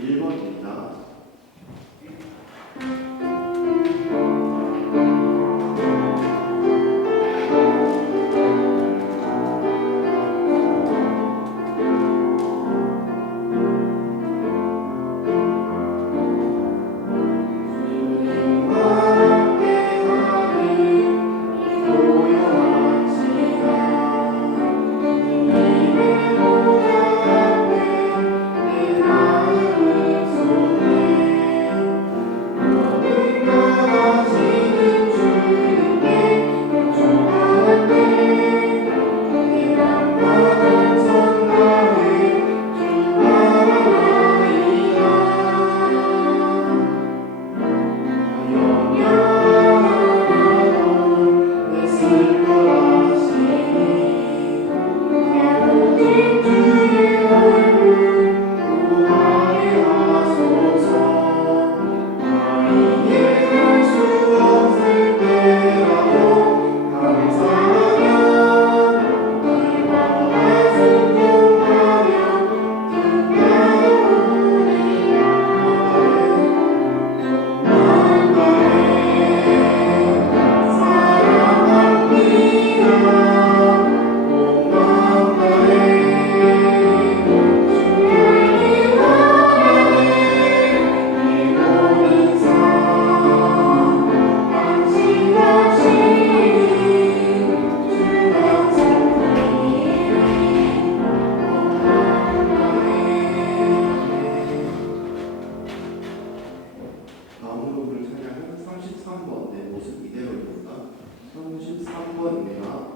1번입니다. 다음으로 부를 찬양은 33번 내 모습 이대로입니다. 33번입니다.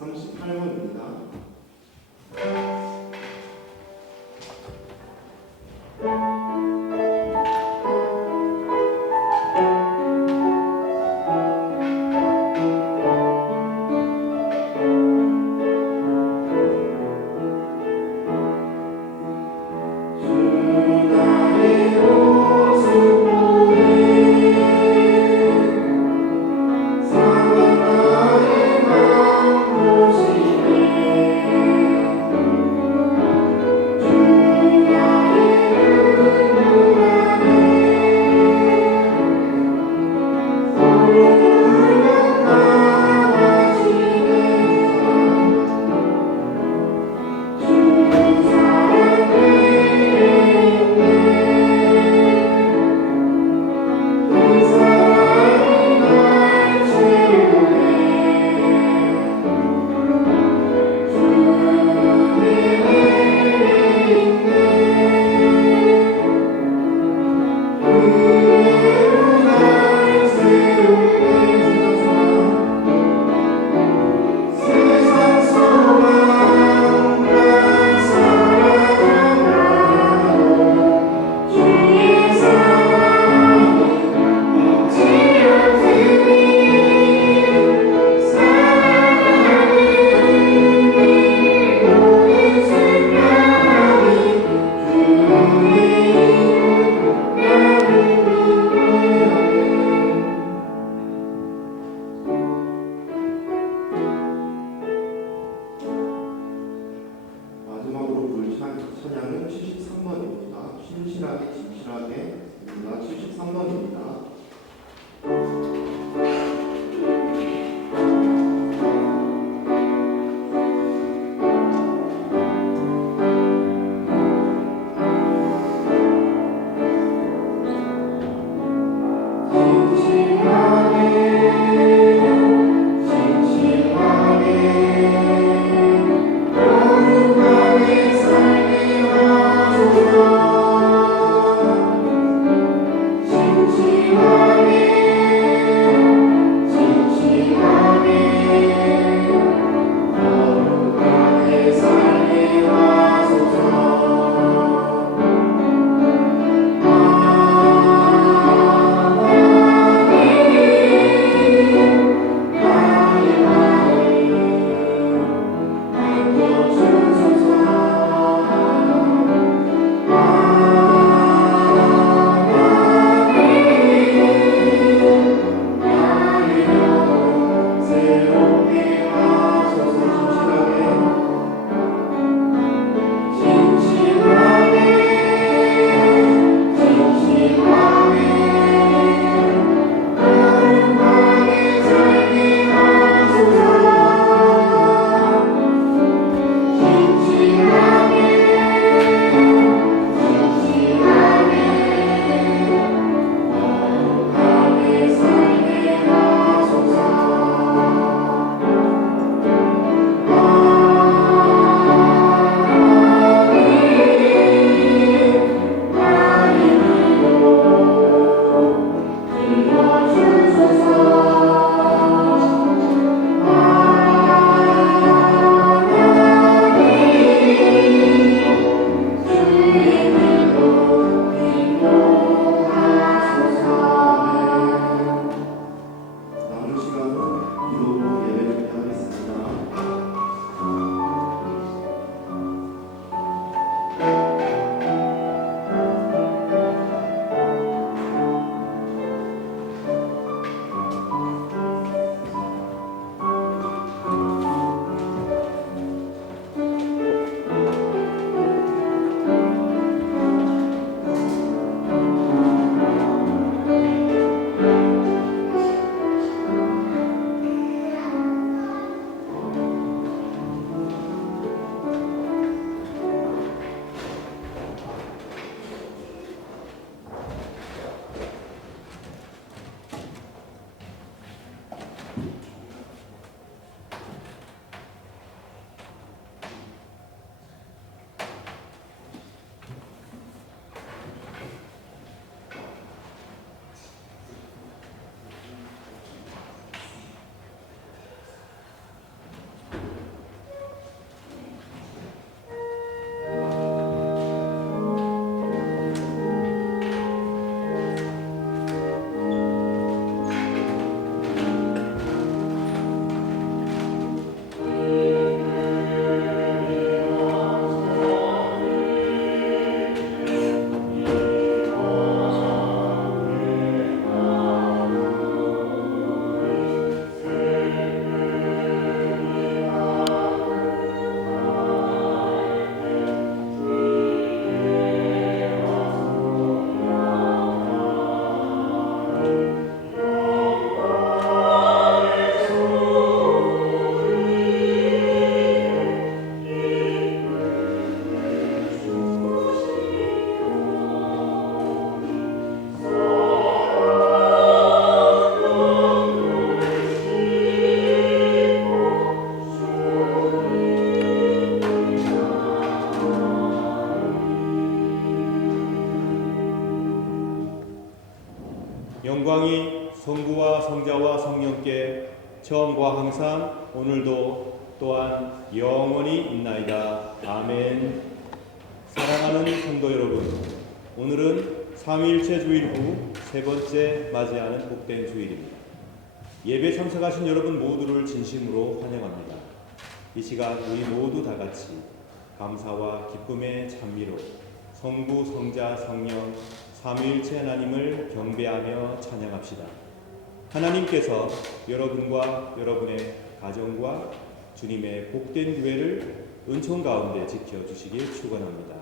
38번입니다. 마지막으로 부를 찬양은 73번입니다. 신실하게 진실하게 73번입니다. 성자와 성령께 처음과 항상 오늘도 또한 영원히 있나이다. 아멘. 사랑하는 성도 여러분, 오늘은 삼위일체 주일 후 세 번째 맞이하는 복된 주일입니다. 예배 참석하신 여러분 모두를 진심으로 환영합니다. 이 시간 우리 모두 다 같이 감사와 기쁨의 찬미로 성부, 성자, 성령 삼위일체 하나님을 경배하며 찬양합시다. 하나님께서 여러분과 여러분의 가정과 주님의 복된 교회를 은총 가운데 지켜주시길 축원합니다.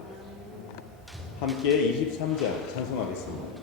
함께 23장 찬송하겠습니다.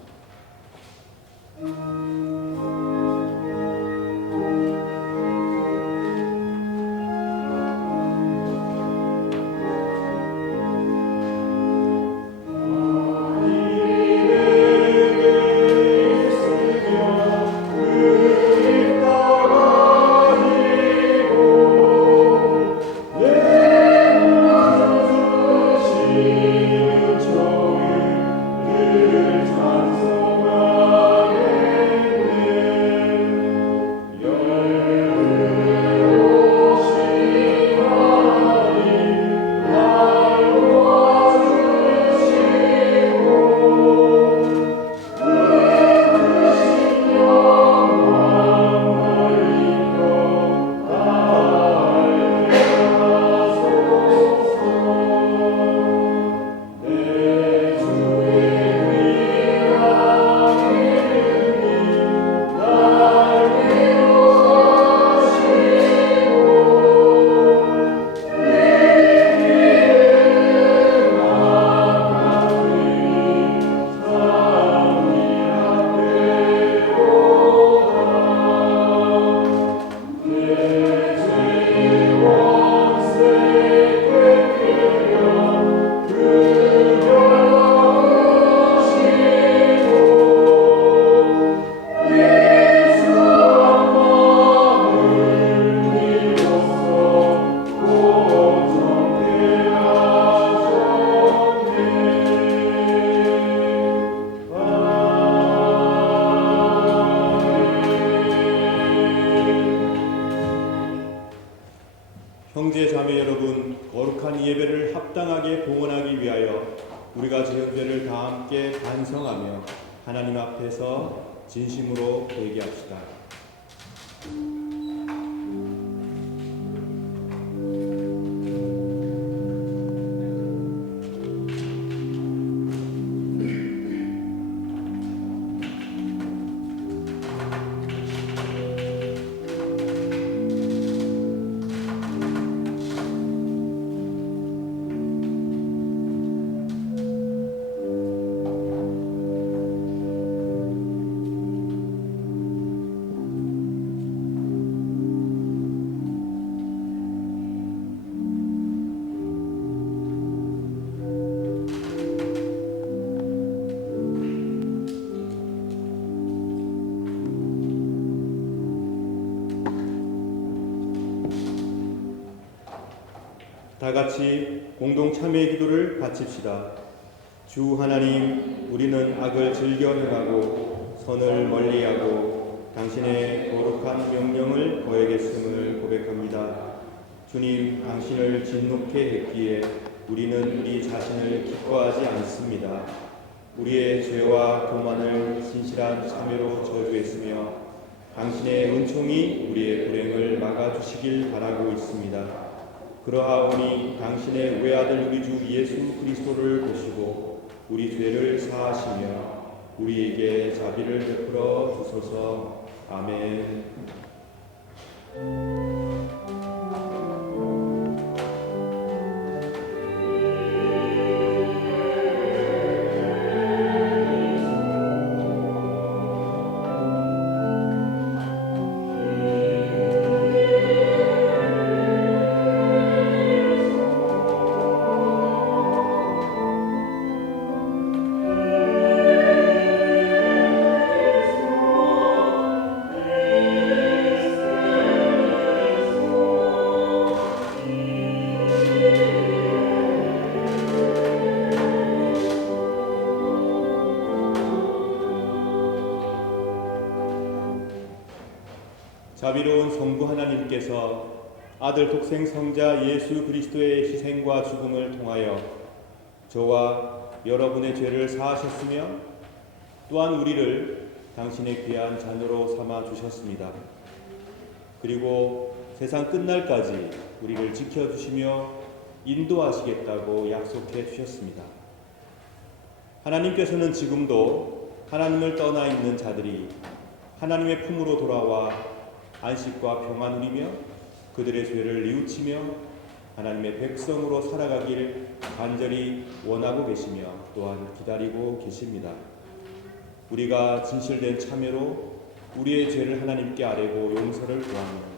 형제 자매 여러분, 거룩한 예배를 합당하게 봉헌하기 위하여 우리가 지은 죄를 다 함께 반성하며 하나님 앞에서 진심으로 회개합시다. 다 같이 공동 참회의 기도를 바칩시다. 주 하나님, 우리는 악을 즐겨 행하고 선을 멀리하고 당신의 거룩한 명령을 거역했음을 고백합니다. 주님, 당신을 진노케 했기에 우리는 우리 자신을 기뻐하지 않습니다. 우리의 죄와 교만을 진실한 참회로 저주했으며 당신의 은총이 우리의 불행을 막아주시길 바라고 있습니다. 그러하오니 당신의 외아들 우리 주 예수 그리스도를 보시고 우리 죄를 사하시며 우리에게 자비를 베풀어 주소서. 아멘. 자비로운 성부 하나님께서 아들 독생 성자 예수 그리스도의 희생과 죽음을 통하여 저와 여러분의 죄를 사하셨으며 또한 우리를 당신의 귀한 자녀로 삼아 주셨습니다. 그리고 세상 끝날까지 우리를 지켜주시며 인도하시겠다고 약속해 주셨습니다. 하나님께서는 지금도 하나님을 떠나 있는 자들이 하나님의 품으로 돌아와 안식과 평안 누리며 그들의 죄를 뉘우치며 하나님의 백성으로 살아가길 간절히 원하고 계시며 또한 기다리고 계십니다. 우리가 진실된 참회로 우리의 죄를 하나님께 아뢰고 용서를 구하며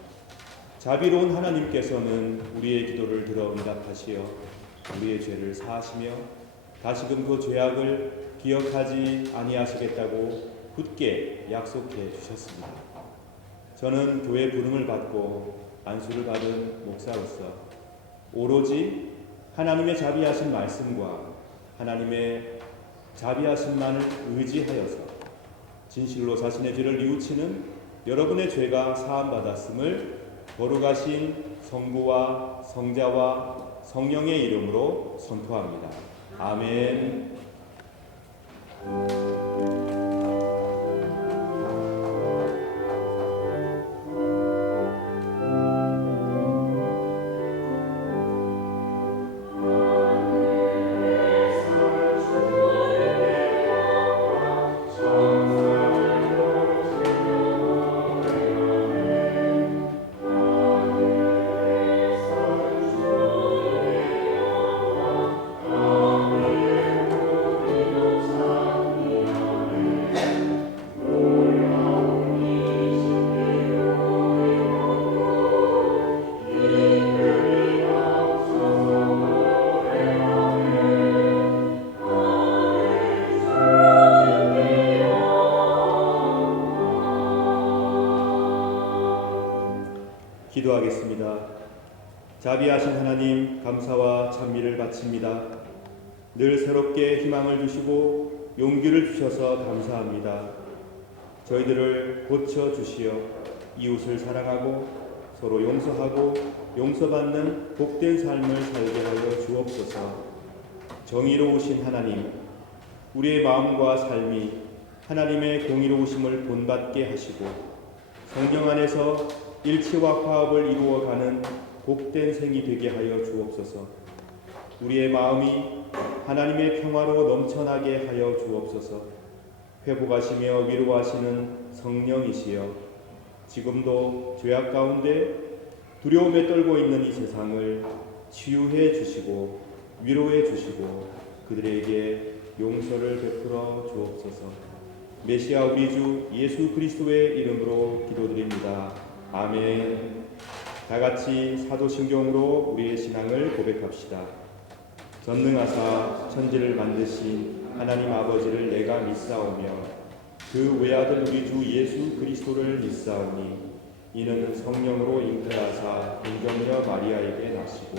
자비로운 하나님께서는 우리의 기도를 들어 응답하시어 우리의 죄를 사하시며 다시금 그 죄악을 기억하지 아니하시겠다고 굳게 약속해 주셨습니다. 저는 교회 부름을 받고 안수를 받은 목사로서 오로지 하나님의 자비하신 말씀과 하나님의 자비하심만을 의지하여서 진실로 자신의 죄를 뉘우치는 여러분의 죄가 사함받았음을 거룩하신 성부와 성자와 성령의 이름으로 선포합니다. 아멘. 기도하겠습니다. 자비하신 하나님, 감사와 찬미를 바칩니다. 늘 새롭게 희망을 주시고 용기를 주셔서 감사합니다. 저희들을 고쳐주시어 이웃을 사랑하고 서로 용서하고 용서받는 복된 삶을 살게 하여 주옵소서. 정의로우신 하나님, 우리의 마음과 삶이 하나님의 공의로우심을 본받게 하시고 성령 안에서 일치와 화합을 이루어가는 복된 생이 되게 하여 주옵소서. 우리의 마음이 하나님의 평화로 넘쳐나게 하여 주옵소서. 회복하시며 위로하시는 성령이시여 지금도 죄악 가운데 두려움에 떨고 있는 이 세상을 치유해 주시고 위로해 주시고 그들에게 용서를 베풀어 주옵소서. 메시아 우리 주 예수 그리스도의 이름으로 기도드립니다. 아멘. 다 같이 사도신경으로 우리의 신앙을 고백합시다. 전능하사 천지를 만드신 하나님 아버지를 내가 믿사오며 그 외아들 우리 주 예수 그리스도를 믿사오니 이는 성령으로 잉태하사 임금녀 마리아에게 나시고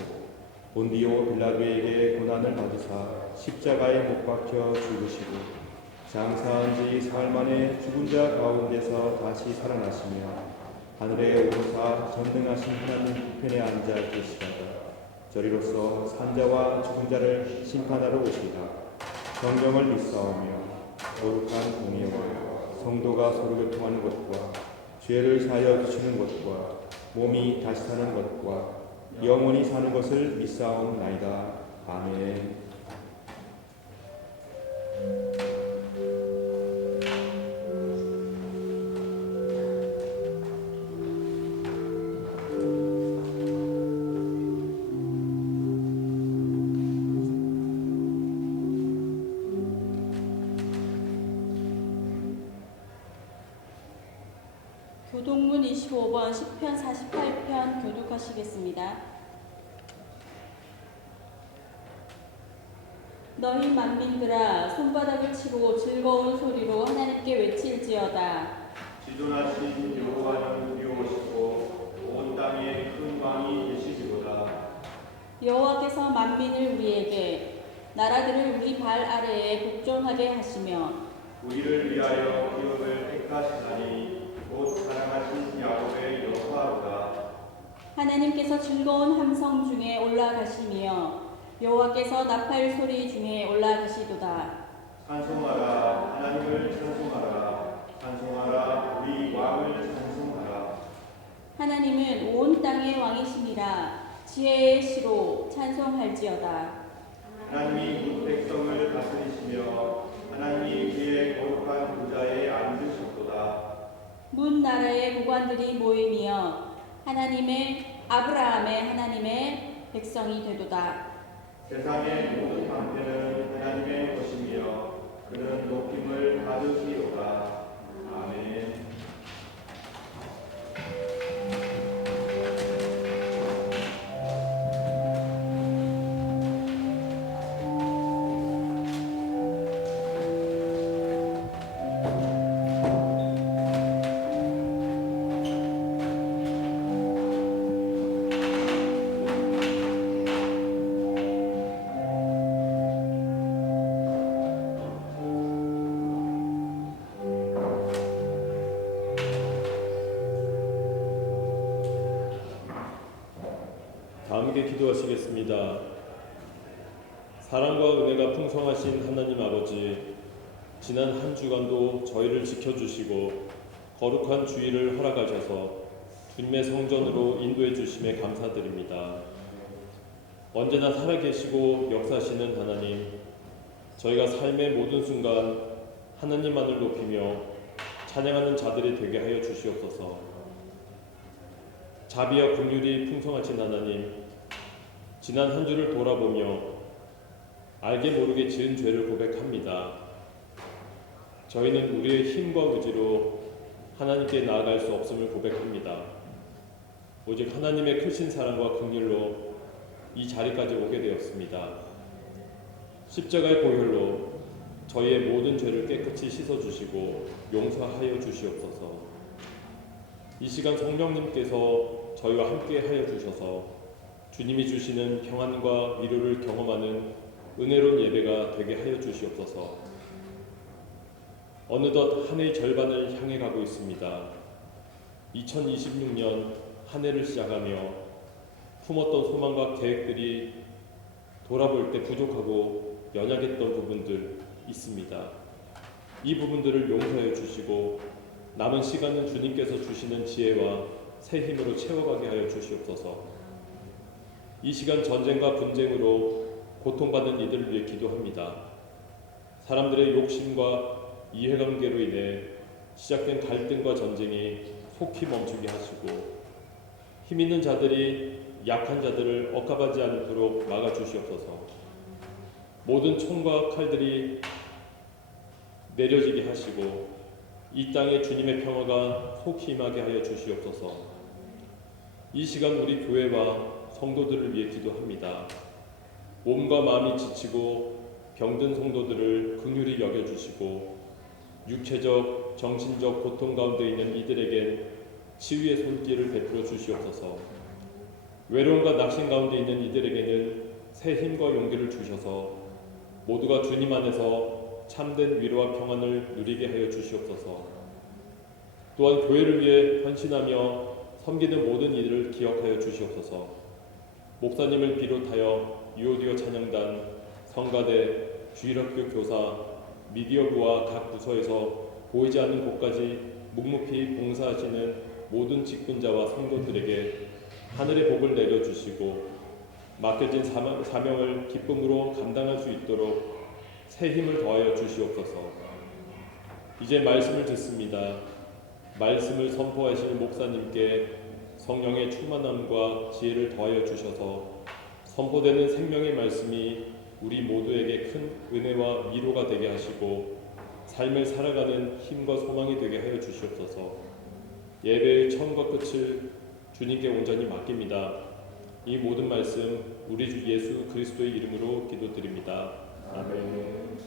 본디오 빌라도에게 고난을 받으사 십자가에 못 박혀 죽으시고 장사한 지 사흘 만에 죽은 자 가운데서 다시 살아나시며 하늘에 오르사 전능하신 하나님 우편에 앉아 계시다가 저리로서 산자와 죽은 자를 심판하러 오시다. 성령을 믿사오며 거룩한 공예와 성도가 서로 교통하는 것과 죄를 사하여 주시는 것과 몸이 다시 사는 것과 영원히 사는 것을 믿사옵나이다. 아멘. 교독문 25번 시편 48편 교독하시겠습니다. 너희 만민들아 손바닥을 치고 즐거운 소리로 하나님께 외칠지어다. 지존하신 여호와는 두려우시고 온 땅에 큰 왕이 계시리로다. 여호와께서 만민을 우리에게 나라들을 우리 발 아래에 복종하게 하시며 우리를 위하여 기업을 택하시다니 곧 사랑하신 야곱의 여호와로다. 하나님께서 즐거운 함성 중에 올라가시며 여호와께서 나팔 소리 중에 올라가시도다. 찬송하라 하나님을 찬송하라. 찬송하라 우리 왕을 찬송하라. 하나님은 온 땅의 왕이심이라 지혜의 시로 찬송할지어다. 하나님이 문 백성을 다스리시며 하나님이 그의 거룩한 보좌에 앉으셨도다. 문 나라의 고관들이 모이며 하나님의 아브라함의 하나님의 백성이 되도다. 세상의 모든 방패는 하나님의 것이며 그는 높임을 받으시도다. 아멘. 다 함께 기도하시겠습니다. 사랑과 은혜가 풍성하신 하나님 아버지, 지난 한 주간도 저희를 지켜주시고 거룩한 주일을 허락하셔서 주님의 성전으로 인도해 주심에 감사드립니다. 언제나 살아계시고 역사하시는 하나님, 저희가 삶의 모든 순간 하나님만을 높이며 찬양하는 자들이 되게 하여 주시옵소서. 자비와 긍휼이 풍성하신 하나님, 지난 한 주를 돌아보며 알게 모르게 지은 죄를 고백합니다. 저희는 우리의 힘과 의지로 하나님께 나아갈 수 없음을 고백합니다. 오직 하나님의 크신 사랑과 긍휼로 이 자리까지 오게 되었습니다. 십자가의 보혈로 저희의 모든 죄를 깨끗이 씻어주시고 용서하여 주시옵소서. 이 시간 성령님께서 저희와 함께 하여 주셔서 주님이 주시는 평안과 위로를 경험하는 은혜로운 예배가 되게 하여 주시옵소서. 어느덧 한 해의 절반을 향해 가고 있습니다. 2026년 한 해를 시작하며 품었던 소망과 계획들이 돌아볼 때 부족하고 연약했던 부분들 있습니다. 이 부분들을 용서해 주시고 남은 시간은 주님께서 주시는 지혜와 새 힘으로 채워가게 하여 주시옵소서. 이 시간 전쟁과 분쟁으로 고통받는 이들을 위해 기도합니다. 사람들의 욕심과 이해관계로 인해 시작된 갈등과 전쟁이 속히 멈추게 하시고 힘 있는 자들이 약한 자들을 억압하지 않도록 막아주시옵소서. 모든 총과 칼들이 내려지게 하시고 이 땅에 주님의 평화가 속히 임하게 하여 주시옵소서. 이 시간 우리 교회와 성도들을 위해 기도합니다. 몸과 마음이 지치고 병든 성도들을 긍휼히 여겨주시고 육체적, 정신적 고통 가운데 있는 이들에겐 치유의 손길을 베풀어 주시옵소서. 외로움과 낙심 가운데 있는 이들에게는 새 힘과 용기를 주셔서 모두가 주님 안에서 참된 위로와 평안을 누리게 하여 주시옵소서. 또한 교회를 위해 헌신하며 섬기는 모든 이들을 기억하여 주시옵소서. 목사님을 비롯하여 유오디오 찬양단, 성가대, 주일학교 교사, 미디어부와 각 부서에서 보이지 않는 곳까지 묵묵히 봉사하시는 모든 직분자와 성도들에게 하늘의 복을 내려주시고 맡겨진 사명을 기쁨으로 감당할 수 있도록 새 힘을 더하여 주시옵소서. 이제 말씀을 듣습니다. 말씀을 선포하실 목사님께 성령의 충만함과 지혜를 더하여 주셔서 선포되는 생명의 말씀이 우리 모두에게 큰 은혜와 위로가 되게 하시고 삶을 살아가는 힘과 소망이 되게 하여 주시옵소서. 예배의 처음과 끝을 주님께 온전히 맡깁니다. 이 모든 말씀 우리 주 예수 그리스도의 이름으로 기도드립니다. 아멘.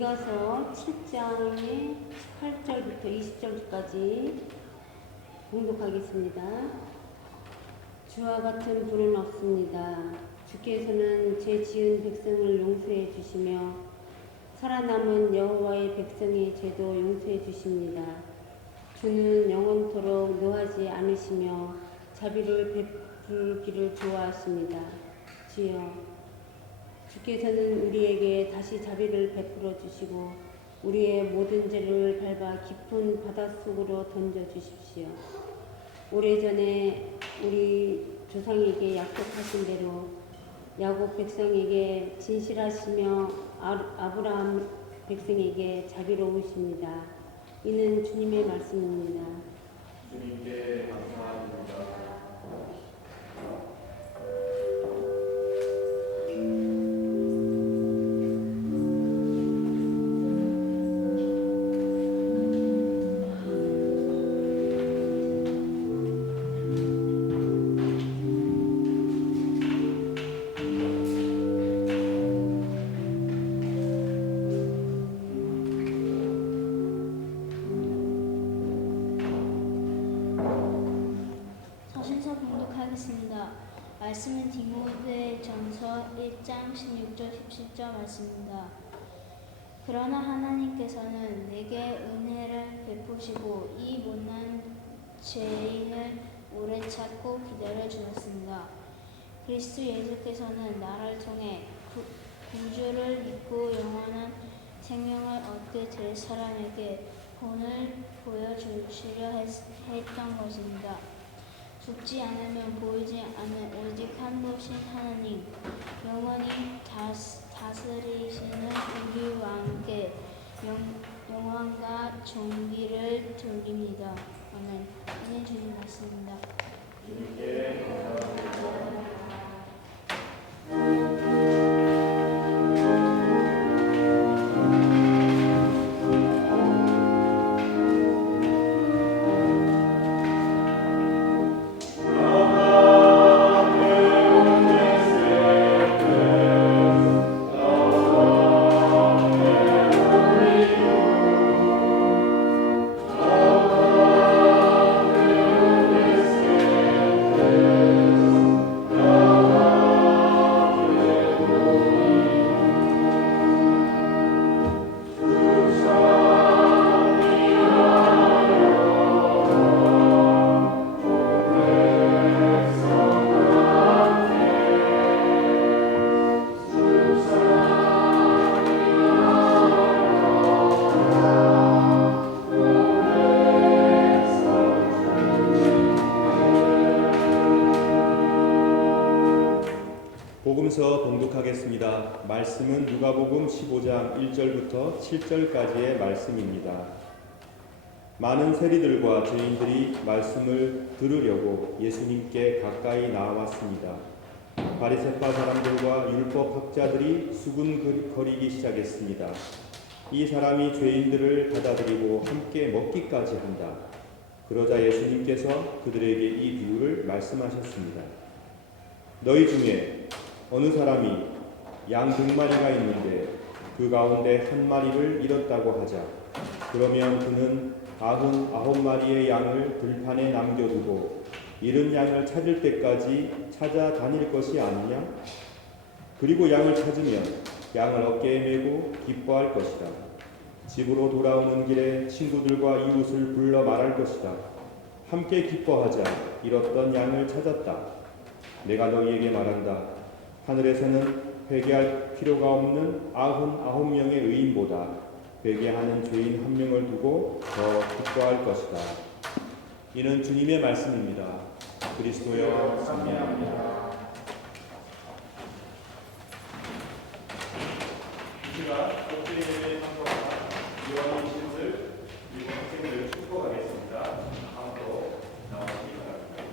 이가서 7장의 18절부터 20절까지 봉독하겠습니다. 주와 같은 분은 없습니다. 주께서는 제 지은 백성을 용서해 주시며 살아남은 여호와의 백성의 죄도 용서해 주십니다. 주는 영원토록 노하지 않으시며 자비를 베풀기를 좋아하십니다. 주여, 주께서는 우리에게 다시 자비를 베풀어 주시고 우리의 모든 죄를 밟아 깊은 바닷속으로 던져 주십시오. 오래전에 우리 조상에게 약속하신 대로 야곱 백성에게 진실하시며 아브라함 백성에게 자비로우십니다. 이는 주님의 말씀입니다. 주님께 감사합니다. 서신서 봉독하겠습니다. 말씀은 디모데전서 1장 16절 17절 말씀입니다. 그러나 하나님께서는 내게 은혜를 베푸시고 이 못난 죄인을 오래 찾고 기다려 주셨습니다. 그리스도 예수께서는 나를 통해 구주를 믿고 영원한 생명을 얻게 될 사람에게 본을 보여주시려 했던 것입니다. 죽지 않으면 보이지 않는 오직 한 분이신 하나님, 영원히 다스리시는 우리 왕께 영광과 존귀를 돌립니다. 아멘. 이는 주님 말씀입니다. 주님께 감사합니다. 복음서 봉독하겠습니다. 말씀은 누가복음 15장 1절부터 7절까지의 말씀입니다. 많은 세리들과 죄인들이 말씀을 들으려고 예수님께 가까이 나왔습니다. 바리새파 사람들과 율법 학자들이 수군거리기 시작했습니다. 이 사람이 죄인들을 받아들이고 함께 먹기까지 한다. 그러자 예수님께서 그들에게 이 비유를 말씀하셨습니다. 너희 중에 어느 사람이 양 100마리가 있는데 그 가운데 한 마리를 잃었다고 하자. 그러면 그는 99마리의 양을 들판에 남겨두고 잃은 양을 찾을 때까지 찾아다닐 것이 아니냐? 그리고 양을 찾으면 양을 어깨에 메고 기뻐할 것이다. 집으로 돌아오는 길에 친구들과 이웃을 불러 말할 것이다. 함께 기뻐하자. 잃었던 양을 찾았다. 내가 너희에게 말한다. 하늘에서는 회개할 필요가 없는 99명의 의인보다 회개하는 죄인 1명을 두고 더 기뻐할 것이다. 이는 주님의 말씀입니다. 그리스도여 찬양합니다. 이 시간 옥죄 예배에 참석한 이완희 신들 그리고 학생들을 축복하겠습니다. 앞으로 나와주시기 바랍니다.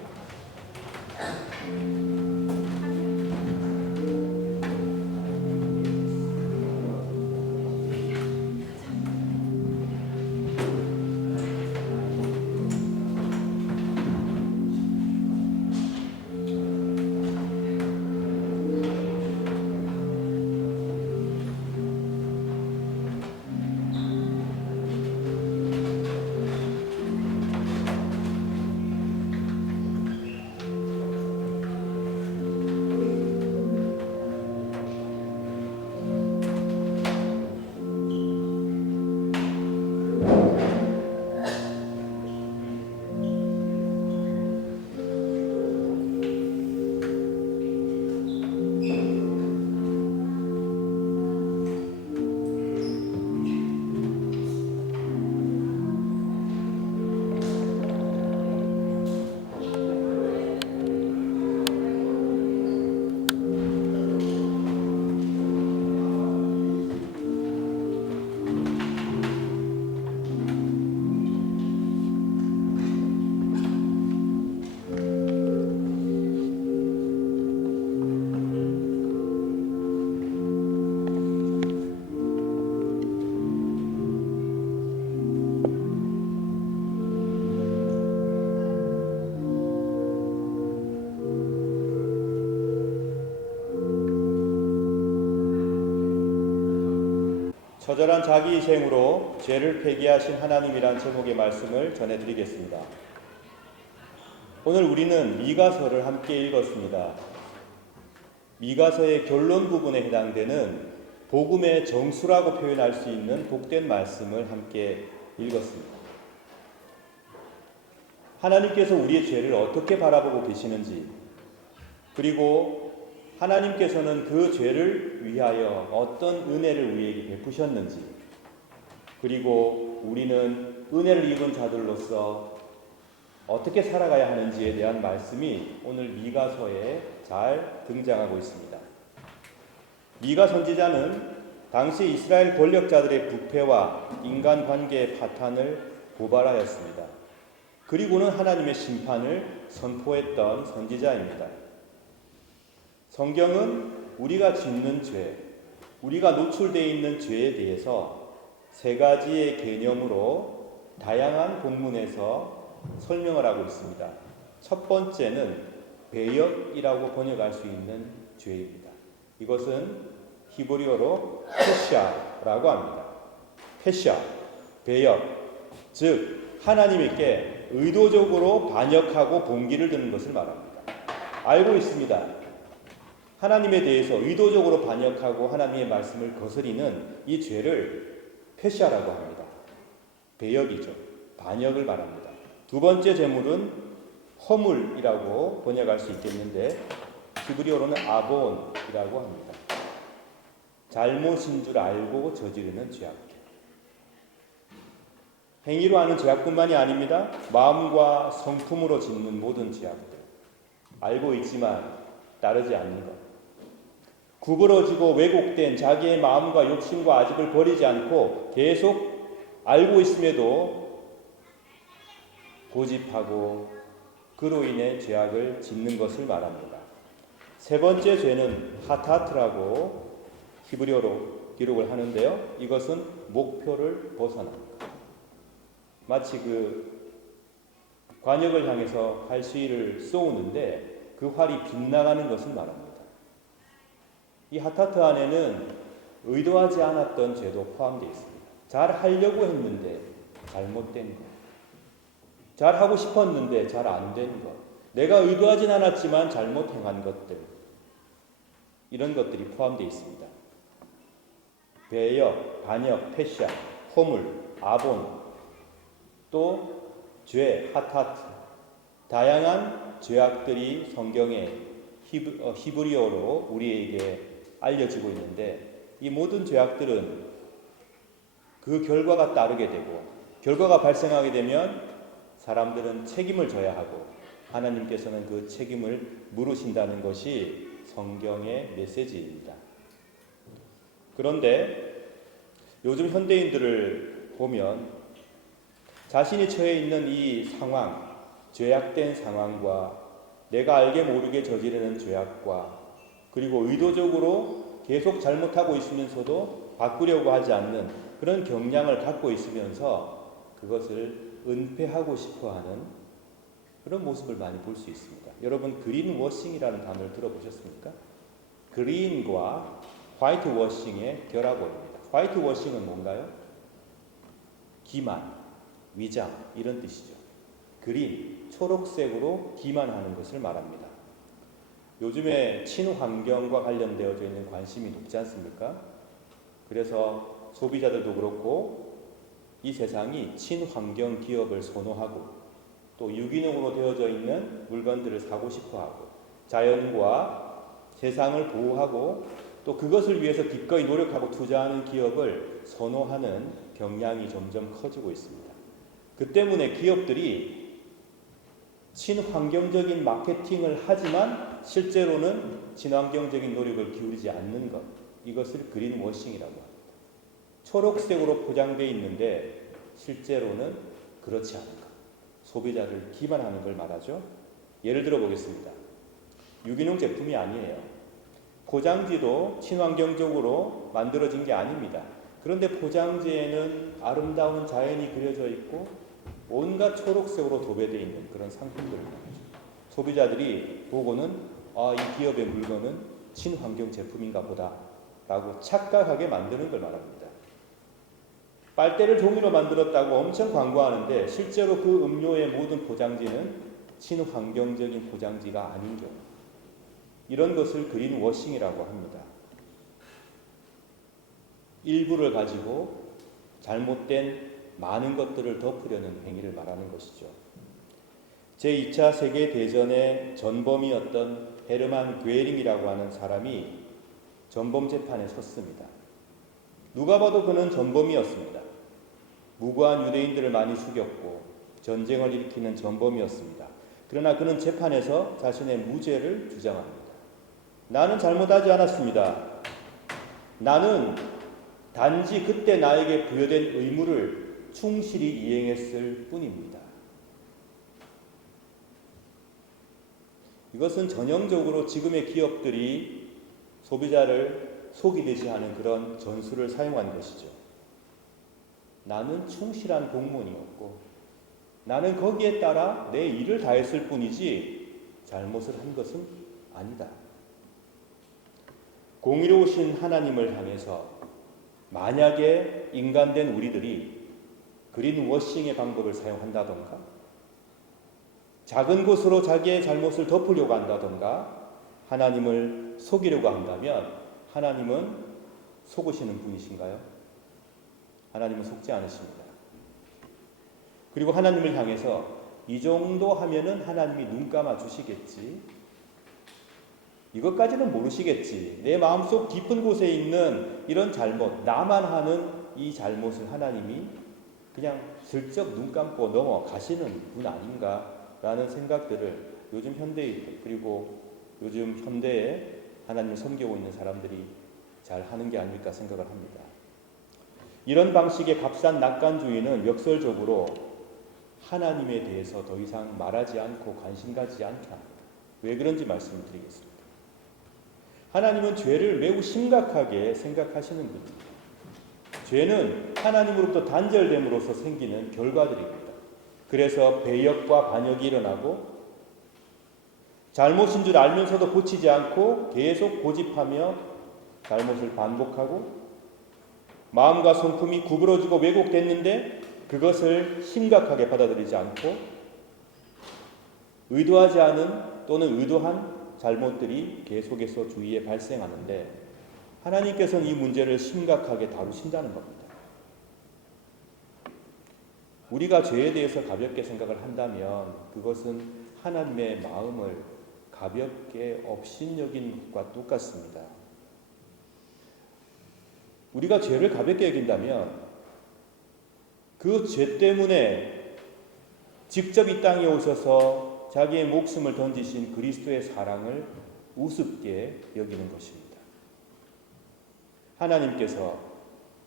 처절한 자기 희생으로 죄를 폐기하신 하나님이란 제목의 말씀을 전해드리겠습니다. 오늘 우리는 미가서를 함께 읽었습니다. 미가서의 결론 부분에 해당되는 복음의 정수라고 표현할 수 있는 복된 말씀을 함께 읽었습니다. 하나님께서 우리의 죄를 어떻게 바라보고 계시는지, 그리고 하나님께서는 그 죄를 위하여 어떤 은혜를 우리에게 베푸셨는지, 그리고 우리는 은혜를 입은 자들로서 어떻게 살아가야 하는지에 대한 말씀이 오늘 미가서에 잘 등장하고 있습니다. 미가 선지자는 당시 이스라엘 권력자들의 부패와 인간관계의 파탄을 고발하였습니다. 그리고는 하나님의 심판을 선포했던 선지자입니다. 성경은 우리가 짓는 죄, 우리가 노출되어 있는 죄에 대해서 세 가지의 개념으로 다양한 본문에서 설명을 하고 있습니다. 첫 번째는 배역이라고 번역할 수 있는 죄입니다. 이것은 히브리어로 페샤라고 합니다. 페샤, 배역, 즉 하나님께 의도적으로 반역하고 봉기를 드는 것을 말합니다. 알고 있습니다. 하나님에 대해서 의도적으로 반역하고 하나님의 말씀을 거스리는 이 죄를 페샤라고 합니다. 배역이죠. 반역을 말합니다. 두 번째 제물은 허물이라고 번역할 수 있겠는데 히브리어로는 아본이라고 합니다. 잘못인 줄 알고 저지르는 죄악들. 행위로 하는 죄악뿐만이 아닙니다. 마음과 성품으로 짓는 모든 죄악들. 알고 있지만 따르지 않는 것. 구부러지고 왜곡된 자기의 마음과 욕심과 아집을 버리지 않고 계속 알고 있음에도 고집하고 그로 인해 죄악을 짓는 것을 말합니다. 세 번째 죄는 하타트라고 히브리어로 기록을 하는데요. 이것은 목표를 벗어납니다. 마치 관역을 향해서 활시위를 쏘는데 그 활이 빗나가는 것을 말합니다. 이 하타트 안에는 의도하지 않았던 죄도 포함되어 있습니다. 잘 하려고 했는데 잘못된 것. 잘 하고 싶었는데 잘 안 된 것. 내가 의도하진 않았지만 잘못 행한 것들. 이런 것들이 포함되어 있습니다. 배역, 반역, 페샤, 허물, 아본, 또 죄, 하타트. 다양한 죄악들이 성경에 히브리어로 우리에게 알려지고 있는데 이 모든 죄악들은 그 결과가 따르게 되고 결과가 발생하게 되면 사람들은 책임을 져야 하고 하나님께서는 그 책임을 물으신다는 것이 성경의 메시지입니다. 그런데 요즘 현대인들을 보면 자신이 처해 있는 이 상황, 죄악된 상황과 내가 알게 모르게 저지르는 죄악과 그리고 의도적으로 계속 잘못하고 있으면서도 바꾸려고 하지 않는 그런 경향을 갖고 있으면서 그것을 은폐하고 싶어하는 그런 모습을 많이 볼 수 있습니다. 여러분 그린 워싱이라는 단어를 들어보셨습니까? 그린과 화이트 워싱의 결합어입니다. 화이트 워싱은 뭔가요? 기만, 위장 이런 뜻이죠. 그린, 초록색으로 기만하는 것을 말합니다. 요즘에 친환경과 관련되어져 있는 관심이 높지 않습니까? 그래서 소비자들도 그렇고 이 세상이 친환경 기업을 선호하고 또 유기농으로 되어져 있는 물건들을 사고 싶어하고 자연과 세상을 보호하고 또 그것을 위해서 기꺼이 노력하고 투자하는 기업을 선호하는 경향이 점점 커지고 있습니다. 그 때문에 기업들이 친환경적인 마케팅을 하지만 실제로는 친환경적인 노력을 기울이지 않는 것, 이것을 그린 워싱이라고 합니다. 초록색으로 포장되어 있는데 실제로는 그렇지 않은 것, 소비자를 기만하는 걸 말하죠. 예를 들어 보겠습니다. 유기농 제품이 아니에요. 포장지도 친환경적으로 만들어진 게 아닙니다. 그런데 포장지에는 아름다운 자연이 그려져 있고 온갖 초록색으로 도배되어 있는 그런 상품들을 말하죠. 소비자들이 보고는 이 기업의 물건은 친환경 제품인가 보다 라고 착각하게 만드는 걸 말합니다. 빨대를 종이로 만들었다고 엄청 광고하는데 실제로 그 음료의 모든 포장지는 친환경적인 포장지가 아닌 경우, 이런 것을 그린 워싱이라고 합니다. 일부를 가지고 잘못된 많은 것들을 덮으려는 행위를 말하는 것이죠. 제2차 세계대전의 전범이었던 헤르만 괴링이라고 하는 사람이 전범 재판에 섰습니다. 누가 봐도 그는 전범이었습니다. 무고한 유대인들을 많이 죽였고 전쟁을 일으키는 전범이었습니다. 그러나 그는 재판에서 자신의 무죄를 주장합니다. 나는 잘못하지 않았습니다. 나는 단지 그때 나에게 부여된 의무를 충실히 이행했을 뿐입니다. 이것은 전형적으로 지금의 기업들이 소비자를 속이듯이 하는 그런 전술을 사용한 것이죠. 나는 충실한 공무원이었고 나는 거기에 따라 내 일을 다했을 뿐이지 잘못을 한 것은 아니다. 공의로우신 하나님을 향해서 만약에 인간된 우리들이 그린 워싱의 방법을 사용한다던가 작은 것으로 자기의 잘못을 덮으려고 한다던가 하나님을 속이려고 한다면 하나님은 속으시는 분이신가요? 하나님은 속지 않으십니다. 그리고 하나님을 향해서 이 정도 하면은 하나님이 눈 감아 주시겠지, 이것까지는 모르시겠지, 내 마음속 깊은 곳에 있는 이런 잘못, 나만 하는 이 잘못을 하나님이 그냥 슬쩍 눈 감고 넘어가시는 분 아닌가라는 생각들을 요즘 현대인들, 그리고 요즘 현대에 하나님을 섬기고 있는 사람들이 잘 하는 게 아닐까 생각을 합니다. 이런 방식의 값싼 낙관주의는 역설적으로 하나님에 대해서 더 이상 말하지 않고 관심 가지지 않게 합니다. 왜 그런지 말씀을 드리겠습니다. 하나님은 죄를 매우 심각하게 생각하시는 분입니다. 죄는 하나님으로부터 단절됨으로써 생기는 결과들입니다. 그래서 배역과 반역이 일어나고 잘못인 줄 알면서도 고치지 않고 계속 고집하며 잘못을 반복하고 마음과 성품이 구부러지고 왜곡됐는데 그것을 심각하게 받아들이지 않고 의도하지 않은 또는 의도한 잘못들이 계속해서 주위에 발생하는데 하나님께서는 이 문제를 심각하게 다루신다는 겁니다. 우리가 죄에 대해서 가볍게 생각을 한다면 그것은 하나님의 마음을 가볍게 업신여긴 것과 똑같습니다. 우리가 죄를 가볍게 여긴다면 그 죄 때문에 직접 이 땅에 오셔서 자기의 목숨을 던지신 그리스도의 사랑을 우습게 여기는 것입니다. 하나님께서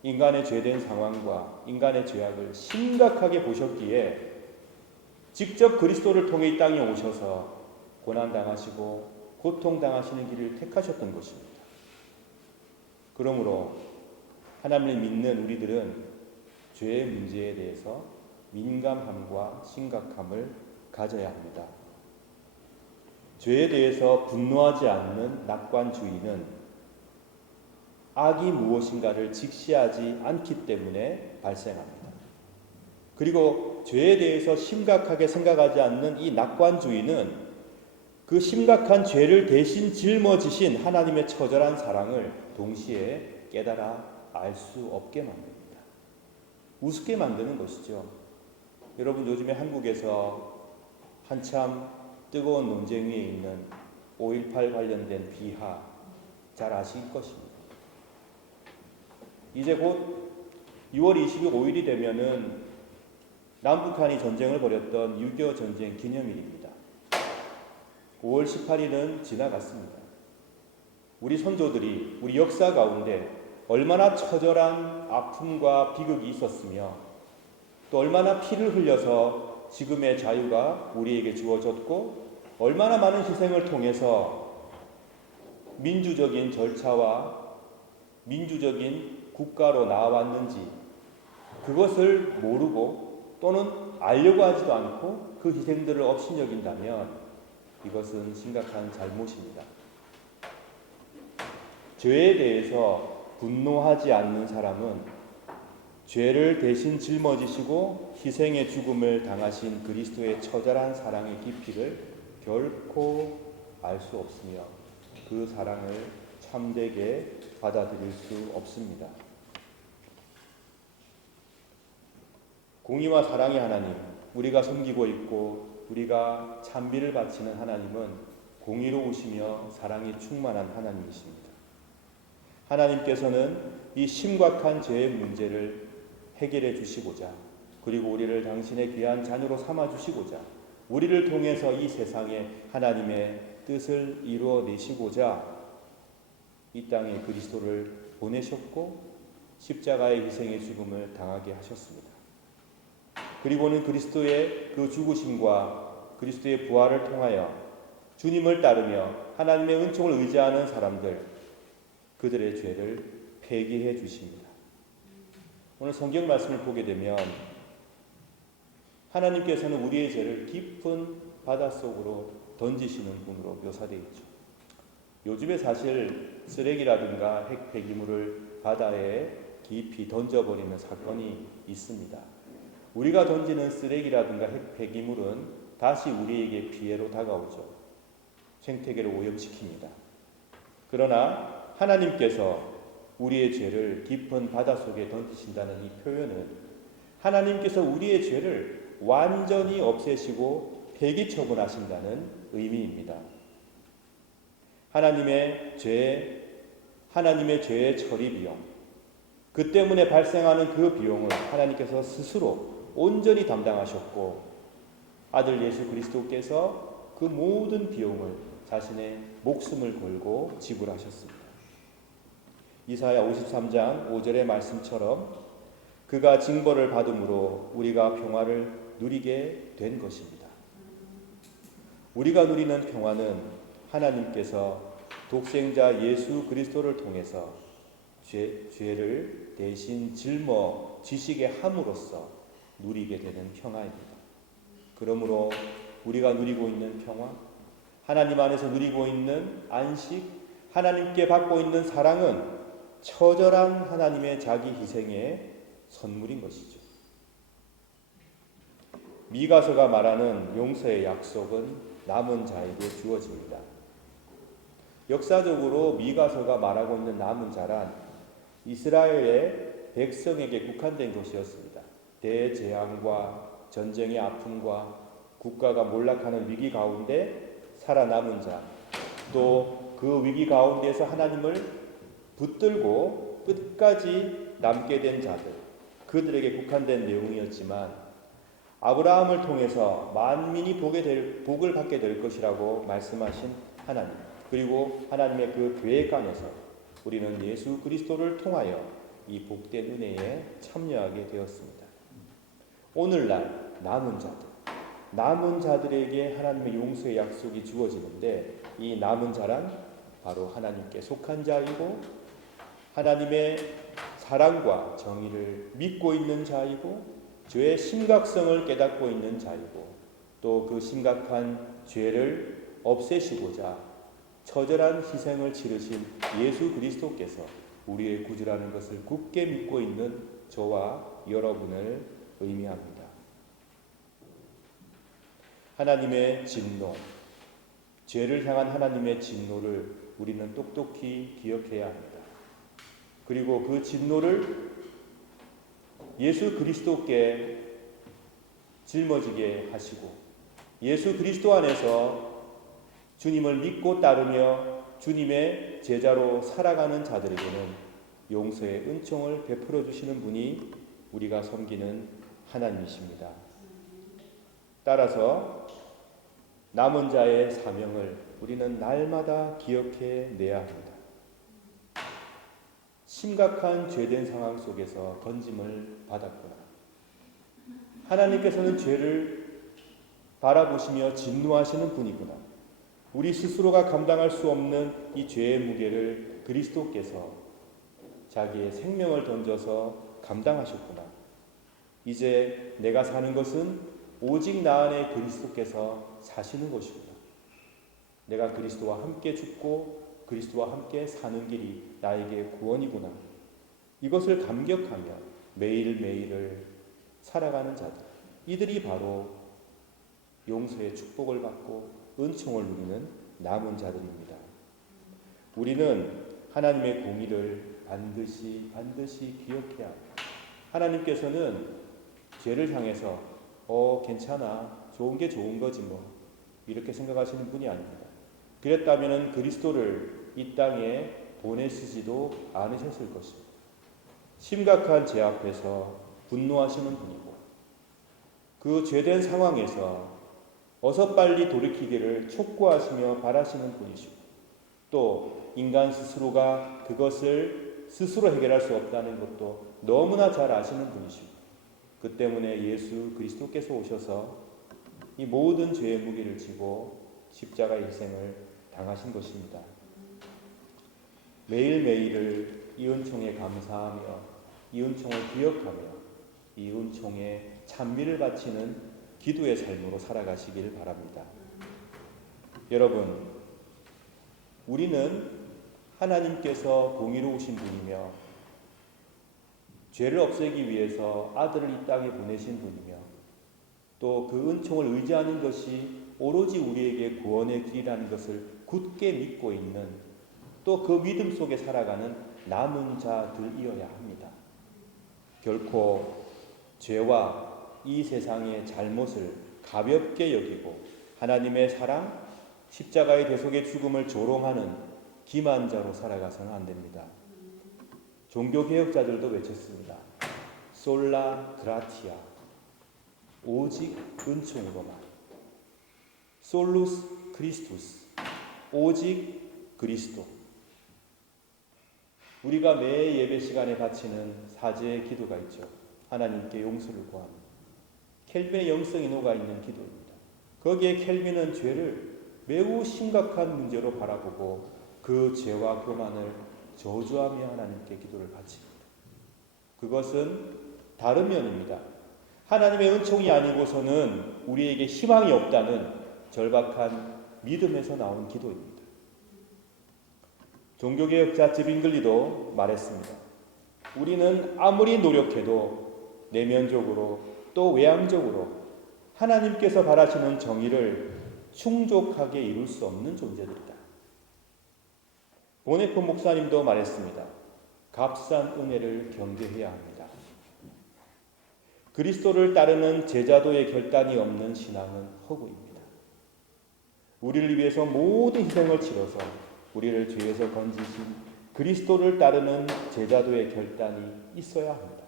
인간의 죄된 상황과 인간의 죄악을 심각하게 보셨기에 직접 그리스도를 통해 이 땅에 오셔서 고난당하시고 고통당하시는 길을 택하셨던 것입니다. 그러므로 하나님을 믿는 우리들은 죄의 문제에 대해서 민감함과 심각함을 가져야 합니다. 죄에 대해서 분노하지 않는 낙관주의는 악이 무엇인가를 직시하지 않기 때문에 발생합니다. 그리고 죄에 대해서 심각하게 생각하지 않는 이 낙관주의는 그 심각한 죄를 대신 짊어지신 하나님의 처절한 사랑을 동시에 깨달아 알 수 없게 만듭니다. 우습게 만드는 것이죠. 여러분, 요즘에 한국에서 한참 뜨거운 논쟁 위에 있는 5.18 관련된 비하 잘 아실 것입니다. 이제 곧 6월 25일이 되면은 남북한이 전쟁을 벌였던 6.25 전쟁 기념일입니다. 5월 18일은 지나갔습니다. 우리 선조들이 우리 역사 가운데 얼마나 처절한 아픔과 비극이 있었으며 또 얼마나 피를 흘려서 지금의 자유가 우리에게 주어졌고 얼마나 많은 희생을 통해서 민주적인 절차와 민주적인 국가로 나아왔는지 그것을 모르고 또는 알려고 하지도 않고 그 희생들을 업신여긴다면 이것은 심각한 잘못입니다. 죄에 대해서 분노하지 않는 사람은 죄를 대신 짊어지시고 희생의 죽음을 당하신 그리스도의 처절한 사랑의 깊이를 결코 알 수 없으며 그 사랑을 참되게 받아들일 수 없습니다. 공의와 사랑의 하나님, 우리가 섬기고 있고 우리가 찬미를 바치는 하나님은 공의로우시며 사랑이 충만한 하나님이십니다. 하나님께서는 이 심각한 죄의 문제를 해결해 주시고자, 그리고 우리를 당신의 귀한 자녀로 삼아 주시고자, 우리를 통해서 이 세상에 하나님의 뜻을 이루어내시고자 이 땅에 그리스도를 보내셨고 십자가의 희생의 죽음을 당하게 하셨습니다. 그리고는 그리스도의 그 죽으심과 그리스도의 부활을 통하여 주님을 따르며 하나님의 은총을 의지하는 사람들, 그들의 죄를 폐기해 주십니다. 오늘 성경 말씀을 보게 되면 하나님께서는 우리의 죄를 깊은 바닷속으로 던지시는 분으로 묘사되어 있죠. 요즘에 사실 쓰레기라든가 핵 폐기물을 바다에 깊이 던져버리는 사건이 있습니다. 우리가 던지는 쓰레기라든가 핵 폐기물은 다시 우리에게 피해로 다가오죠. 생태계를 오염시킵니다. 그러나 하나님께서 우리의 죄를 깊은 바닷속에 던지신다는 이 표현은 하나님께서 우리의 죄를 완전히 없애시고 폐기 처분하신다는 의미입니다. 하나님의 죄의 처리 비용, 그 때문에 발생하는 그 비용을 하나님께서 스스로 온전히 담당하셨고 아들 예수 그리스도께서 그 모든 비용을 자신의 목숨을 걸고 지불하셨습니다. 이사야 53장 5절의 말씀처럼 그가 징벌을 받음으로 우리가 평화를 누리게 된 것입니다. 우리가 누리는 평화는 하나님께서 독생자 예수 그리스도를 통해서 죄를 대신 짊어지시게 함으로써 누리게 되는 평화입니다. 그러므로 우리가 누리고 있는 평화, 하나님 안에서 누리고 있는 안식, 하나님께 받고 있는 사랑은 처절한 하나님의 자기 희생의 선물인 것이죠. 미가서가 말하는 용서의 약속은 남은 자에게 주어집니다. 역사적으로 미가서가 말하고 있는 남은 자란 이스라엘의 백성에게 국한된 것이었습니다. 대재앙과 전쟁의 아픔과 국가가 몰락하는 위기 가운데 살아남은 자, 또 그 위기 가운데서 하나님을 붙들고 끝까지 남게 된 자들, 그들에게 국한된 내용이었지만 아브라함을 통해서 만민이 복을 받게 될 것이라고 말씀하신 하나님, 그리고 하나님의 그 계획 안에서 우리는 예수 그리스도를 통하여 이 복된 은혜에 참여하게 되었습니다. 오늘날 남은 자들에게 하나님의 용서의 약속이 주어지는데 이 남은 자란 바로 하나님께 속한 자이고 하나님의 사랑과 정의를 믿고 있는 자이고 죄의 심각성을 깨닫고 있는 자이고 또 그 심각한 죄를 없애시고자 처절한 희생을 치르신 예수 그리스도께서 우리의 구주라는 것을 굳게 믿고 있는 저와 여러분을 의미합니다. 하나님의 진노, 죄를 향한 하나님의 진노를 우리는 똑똑히 기억해야 합니다. 그리고 그 진노를 예수 그리스도께 짊어지게 하시고 예수 그리스도 안에서 주님을 믿고 따르며 주님의 제자로 살아가는 자들에게는 용서의 은총을 베풀어 주시는 분이 우리가 섬기는 하나님이십니다. 따라서 남은 자의 사명을 우리는 날마다 기억해 내야 합니다. 심각한 죄된 상황 속에서 건짐을 받았구나. 하나님께서는 죄를 바라보시며 진노하시는 분이구나. 우리 스스로가 감당할 수 없는 이 죄의 무게를 그리스도께서 자기의 생명을 던져서 감당하셨구나. 이제 내가 사는 것은 오직 나 안에 그리스도께서 사시는 것이구나. 내가 그리스도와 함께 죽고 그리스도와 함께 사는 길이 나에게 구원이구나. 이것을 감격하며 매일매일을 살아가는 자들, 이들이 바로 용서의 축복을 받고 은총을 누리는 남은 자들입니다. 우리는 하나님의 공의를 반드시 기억해야 합니다. 하나님께서는 죄를 향해서 괜찮아, 좋은 게 좋은 거지 뭐, 이렇게 생각하시는 분이 아닙니다. 그랬다면 그리스도를 이 땅에 보내시지도 않으셨을 것입니다. 심각한 죄 앞에서 분노하시는 분이고, 그 죄된 상황에서 어서 빨리 돌이키기를 촉구하시며 바라시는 분이시고, 또 인간 스스로가 그것을 스스로 해결할 수 없다는 것도 너무나 잘 아시는 분이시고, 그 때문에 예수 그리스도께서 오셔서 이 모든 죄의 무게를 지고 십자가의 희생을 당하신 것입니다. 매일매일을 이 은총에 감사하며 이 은총을 기억하며 이 은총에 찬미를 바치는 기도의 삶으로 살아가시길 바랍니다. 여러분, 우리는 하나님께서 공의로우신 분이며 죄를 없애기 위해서 아들을 이 땅에 보내신 분이며 또 그 은총을 의지하는 것이 오로지 우리에게 구원의 길이라는 것을 굳게 믿고 있는, 또 그 믿음 속에 살아가는 남은 자들이어야 합니다. 결코 죄와 이 세상의 잘못을 가볍게 여기고 하나님의 사랑, 십자가의 대속의 죽음을 조롱하는 기만자로 살아가서는 안 됩니다. 종교개혁자들도 외쳤습니다. 솔라 그라티아, 오직 은총으로만. 솔루스 크리스투스, 오직 그리스도. 우리가 매 예배 시간에 바치는 사제의 기도가 있죠. 하나님께 용서를 구하는 켈빈의 영성이 녹아있는 기도입니다. 거기에 켈빈은 죄를 매우 심각한 문제로 바라보고 그 죄와 교만을 저주하며 하나님께 기도를 바칩니다. 그것은 다른 면입니다. 하나님의 은총이 아니고서는 우리에게 희망이 없다는 절박한 믿음에서 나온 기도입니다. 종교개혁자 즈빙글리도 말했습니다. 우리는 아무리 노력해도 내면적으로 또 외향적으로 하나님께서 바라시는 정의를 충족하게 이룰 수 없는 존재들이다. 보네포 목사님도 말했습니다. 값싼 은혜를 경계해야 합니다. 그리스도를 따르는 제자도의 결단이 없는 신앙은 허구입니다. 우리를 위해서 모든 희생을 치러서 우리를 죄에서 건지신 그리스도를 따르는 제자도의 결단이 있어야 합니다.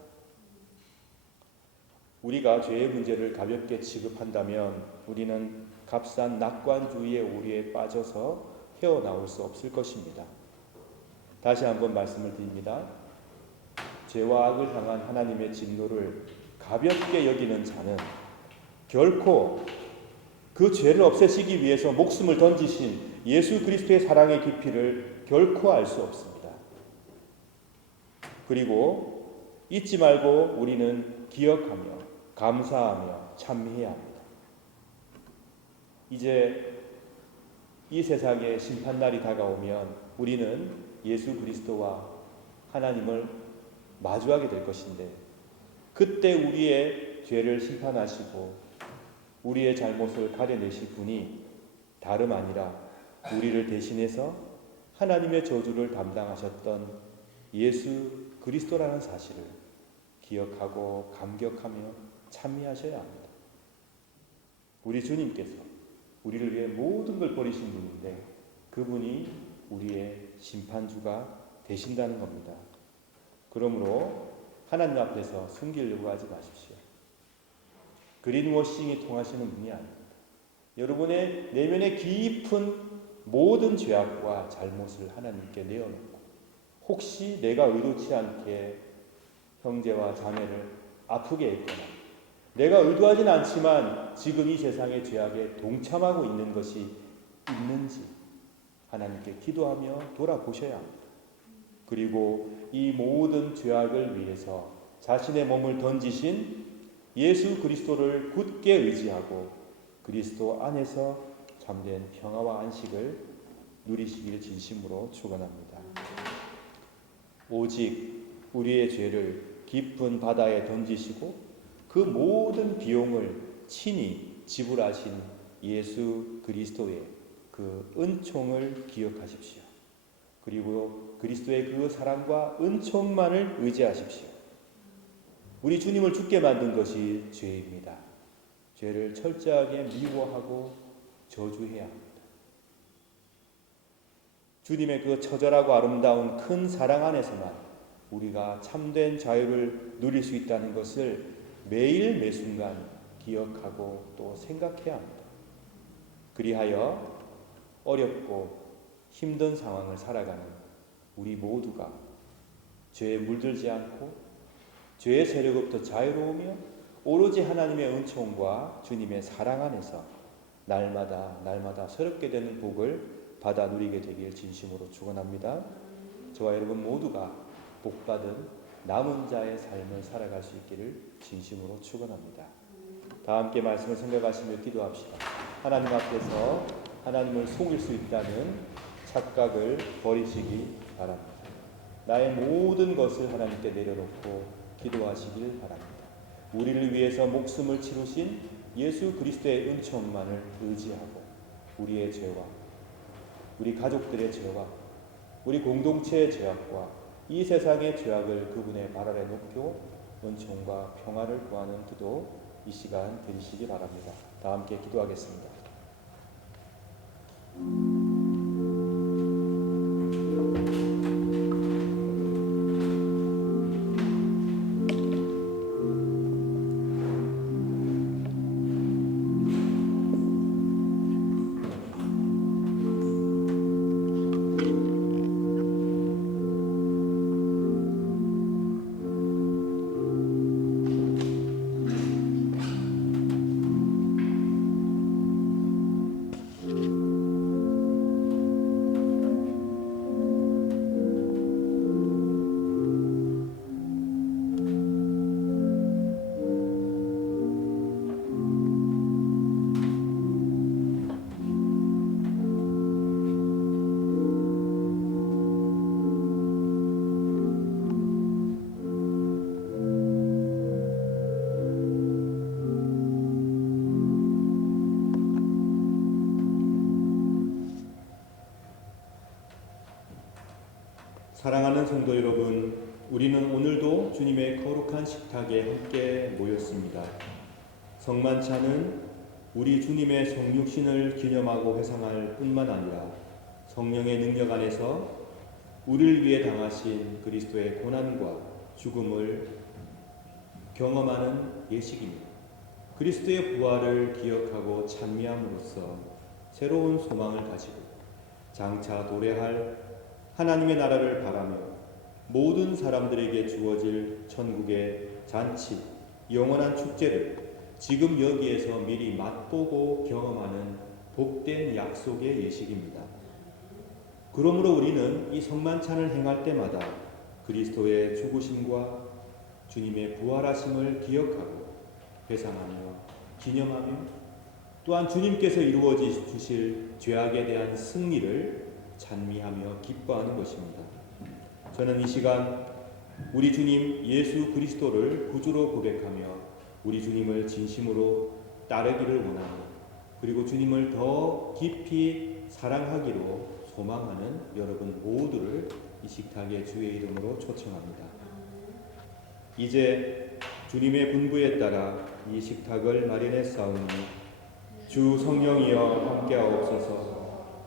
우리가 죄의 문제를 가볍게 취급한다면 우리는 값싼 낙관주의의 오류에 빠져서 헤어나올 수 없을 것입니다. 다시 한번 말씀을 드립니다. 죄와 악을 향한 하나님의 진노를 가볍게 여기는 자는 결코 그 죄를 없애시기 위해서 목숨을 던지신 예수 그리스도의 사랑의 깊이를 결코 알 수 없습니다. 그리고 잊지 말고 우리는 기억하며 감사하며 찬미해야 합니다. 이제 이 세상의 심판날이 다가오면 우리는 예수 그리스도와 하나님을 마주하게 될 것인데, 그때 우리의 죄를 심판하시고 우리의 잘못을 가려내실 분이 다름 아니라 우리를 대신해서 하나님의 저주를 담당하셨던 예수 그리스도라는 사실을 기억하고 감격하며 찬미하셔야 합니다. 우리 주님께서 우리를 위해 모든 걸 버리신 분인데 그분이 우리의 심판주가 되신다는 겁니다. 그러므로 하나님 앞에서 숨기려고 하지 마십시오. 그린워싱이 통하시는 분이 아닙니다. 여러분의 내면의 깊은 모든 죄악과 잘못을 하나님께 내어놓고, 혹시 내가 의도치 않게 형제와 자매를 아프게 했거나 내가 의도하진 않지만 지금 이 세상의 죄악에 동참하고 있는 것이 있는지 하나님께 기도하며 돌아보셔야 합니다. 그리고 이 모든 죄악을 위해서 자신의 몸을 던지신 예수 그리스도를 굳게 의지하고 그리스도 안에서 참된 평화와 안식을 누리시길 진심으로 축원합니다. 오직 우리의 죄를 깊은 바다에 던지시고 그 모든 비용을 친히 지불하신 예수 그리스도의 그 은총을 기억하십시오. 그리고 그리스도의 그 사랑과 은총만을 의지하십시오. 우리 주님을 죽게 만든 것이 죄입니다. 죄를 철저하게 미워하고 저주해야 합니다. 주님의 그 처절하고 아름다운 큰 사랑 안에서만 우리가 참된 자유를 누릴 수 있다는 것을 매일 매순간 기억하고 또 생각해야 합니다. 그리하여 어렵고 힘든 상황을 살아가는 우리 모두가 죄에 물들지 않고 죄의 세력부터 자유로우며 오로지 하나님의 은총과 주님의 사랑 안에서 날마다 새롭게 되는 복을 받아 누리게 되길 진심으로 축원합니다. 저와 여러분 모두가 복받은 남은 자의 삶을 살아갈 수 있기를 진심으로 축원합니다. 다 함께 말씀을 생각하시며 기도합시다. 하나님 앞에서 하나님을 속일 수 있다는 착각을 버리시기 바랍니다. 나의 모든 것을 하나님께 내려놓고 기도하시길 바랍니다. 우리를 위해서 목숨을 치르신 예수 그리스도의 은총만을 의지하고 우리의 죄와 우리 가족들의 죄와 우리 공동체의 죄악과 이 세상의 죄악을 그분의 발 아래 놓고 은총과 평화를 구하는 기도 이 시간 드리시기 바랍니다. 다 함께 기도하겠습니다. 사랑하는 성도 여러분, 우리는 오늘도 주님의 거룩한 식탁에 함께 모였습니다. 성만찬은 우리 주님의 성육신을 기념하고 회상할 뿐만 아니라 성령의 능력 안에서 우리를 위해 당하신 그리스도의 고난과 죽음을 경험하는 예식입니다. 그리스도의 부활을 기억하고 찬미함으로써 새로운 소망을 가지고 장차 도래할 하나님의 나라를 바라며 모든 사람들에게 주어질 천국의 잔치, 영원한 축제를 지금 여기에서 미리 맛보고 경험하는 복된 약속의 예식입니다. 그러므로 우리는 이 성만찬을 행할 때마다 그리스도의 죽으심과 주님의 부활하심을 기억하고 회상하며 기념하며 또한 주님께서 이루어 주실 죄악에 대한 승리를 찬미하며 기뻐하는 것입니다. 저는 이 시간 우리 주님 예수 그리스도를 구주로 고백하며 우리 주님을 진심으로 따르기를 원하며 그리고 주님을 더 깊이 사랑하기로 소망하는 여러분 모두를 이 식탁의 주의 이름으로 초청합니다. 이제 주님의 분부에 따라 이 식탁을 마련했사오니 주 성령이여 함께하옵소서.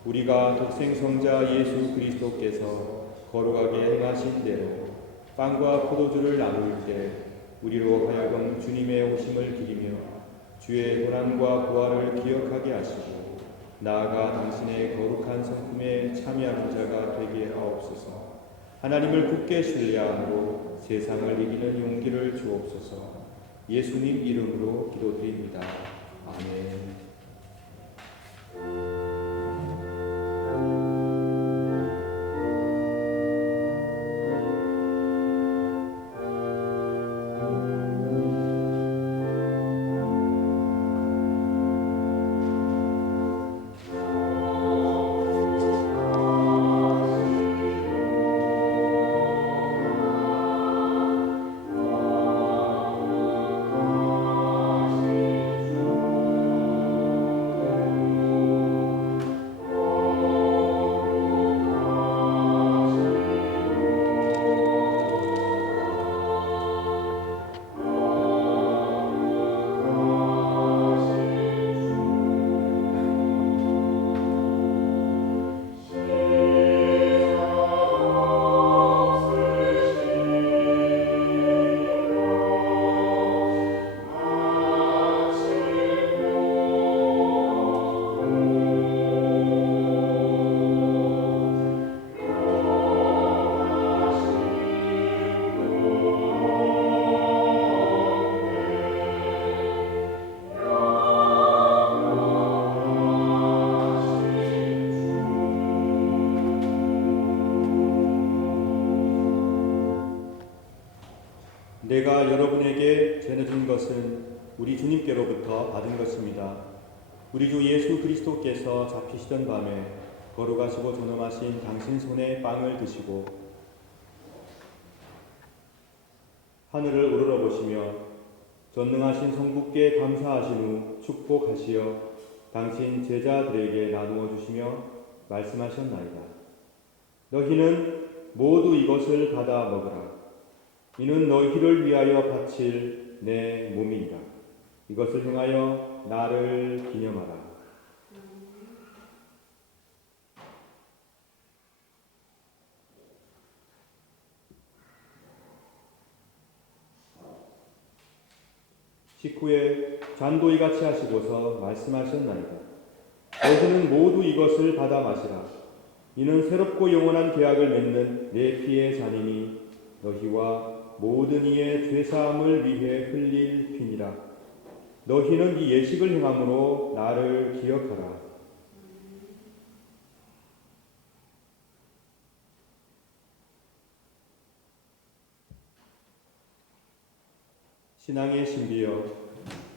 우리가 독생성자 예수 그리스도께서 거룩하게 행하신 대로 빵과 포도주를 나눌 때 우리로 하여금 주님의 오심을 기리며 주의 고난과 부활을 기억하게 하시고 나아가 당신의 거룩한 성품에 참여하는 자가 되게 하옵소서. 하나님을 굳게 신뢰함으로 세상을 이기는 용기를 주옵소서. 예수님 이름으로 기도드립니다. 아멘. 내가 여러분에게 전해준 것은 우리 주님께로부터 받은 것입니다. 우리 주 예수 그리스도께서 잡히시던 밤에 거룩하시고 존엄하신 당신 손에 빵을 드시고 하늘을 우러러보시며 전능하신 성부께 감사하신 후 축복하시어 당신 제자들에게 나누어 주시며 말씀하셨나이다. 너희는 모두 이것을 받아 먹으라. 이는 너희를 위하여 바칠 내 몸이니라. 이것을 행하여 나를 기념하라. 식후에 잔도 이같이 하시고서 말씀하셨나이다. 너희는 모두 이것을 받아 마시라. 이는 새롭고 영원한 계약을 맺는 내 피의 잔이니 너희와 모든 이의 죄사함을 위해 흘릴 피니라. 너희는 이 예식을 행함으로 나를 기억하라. 신앙의 신비여,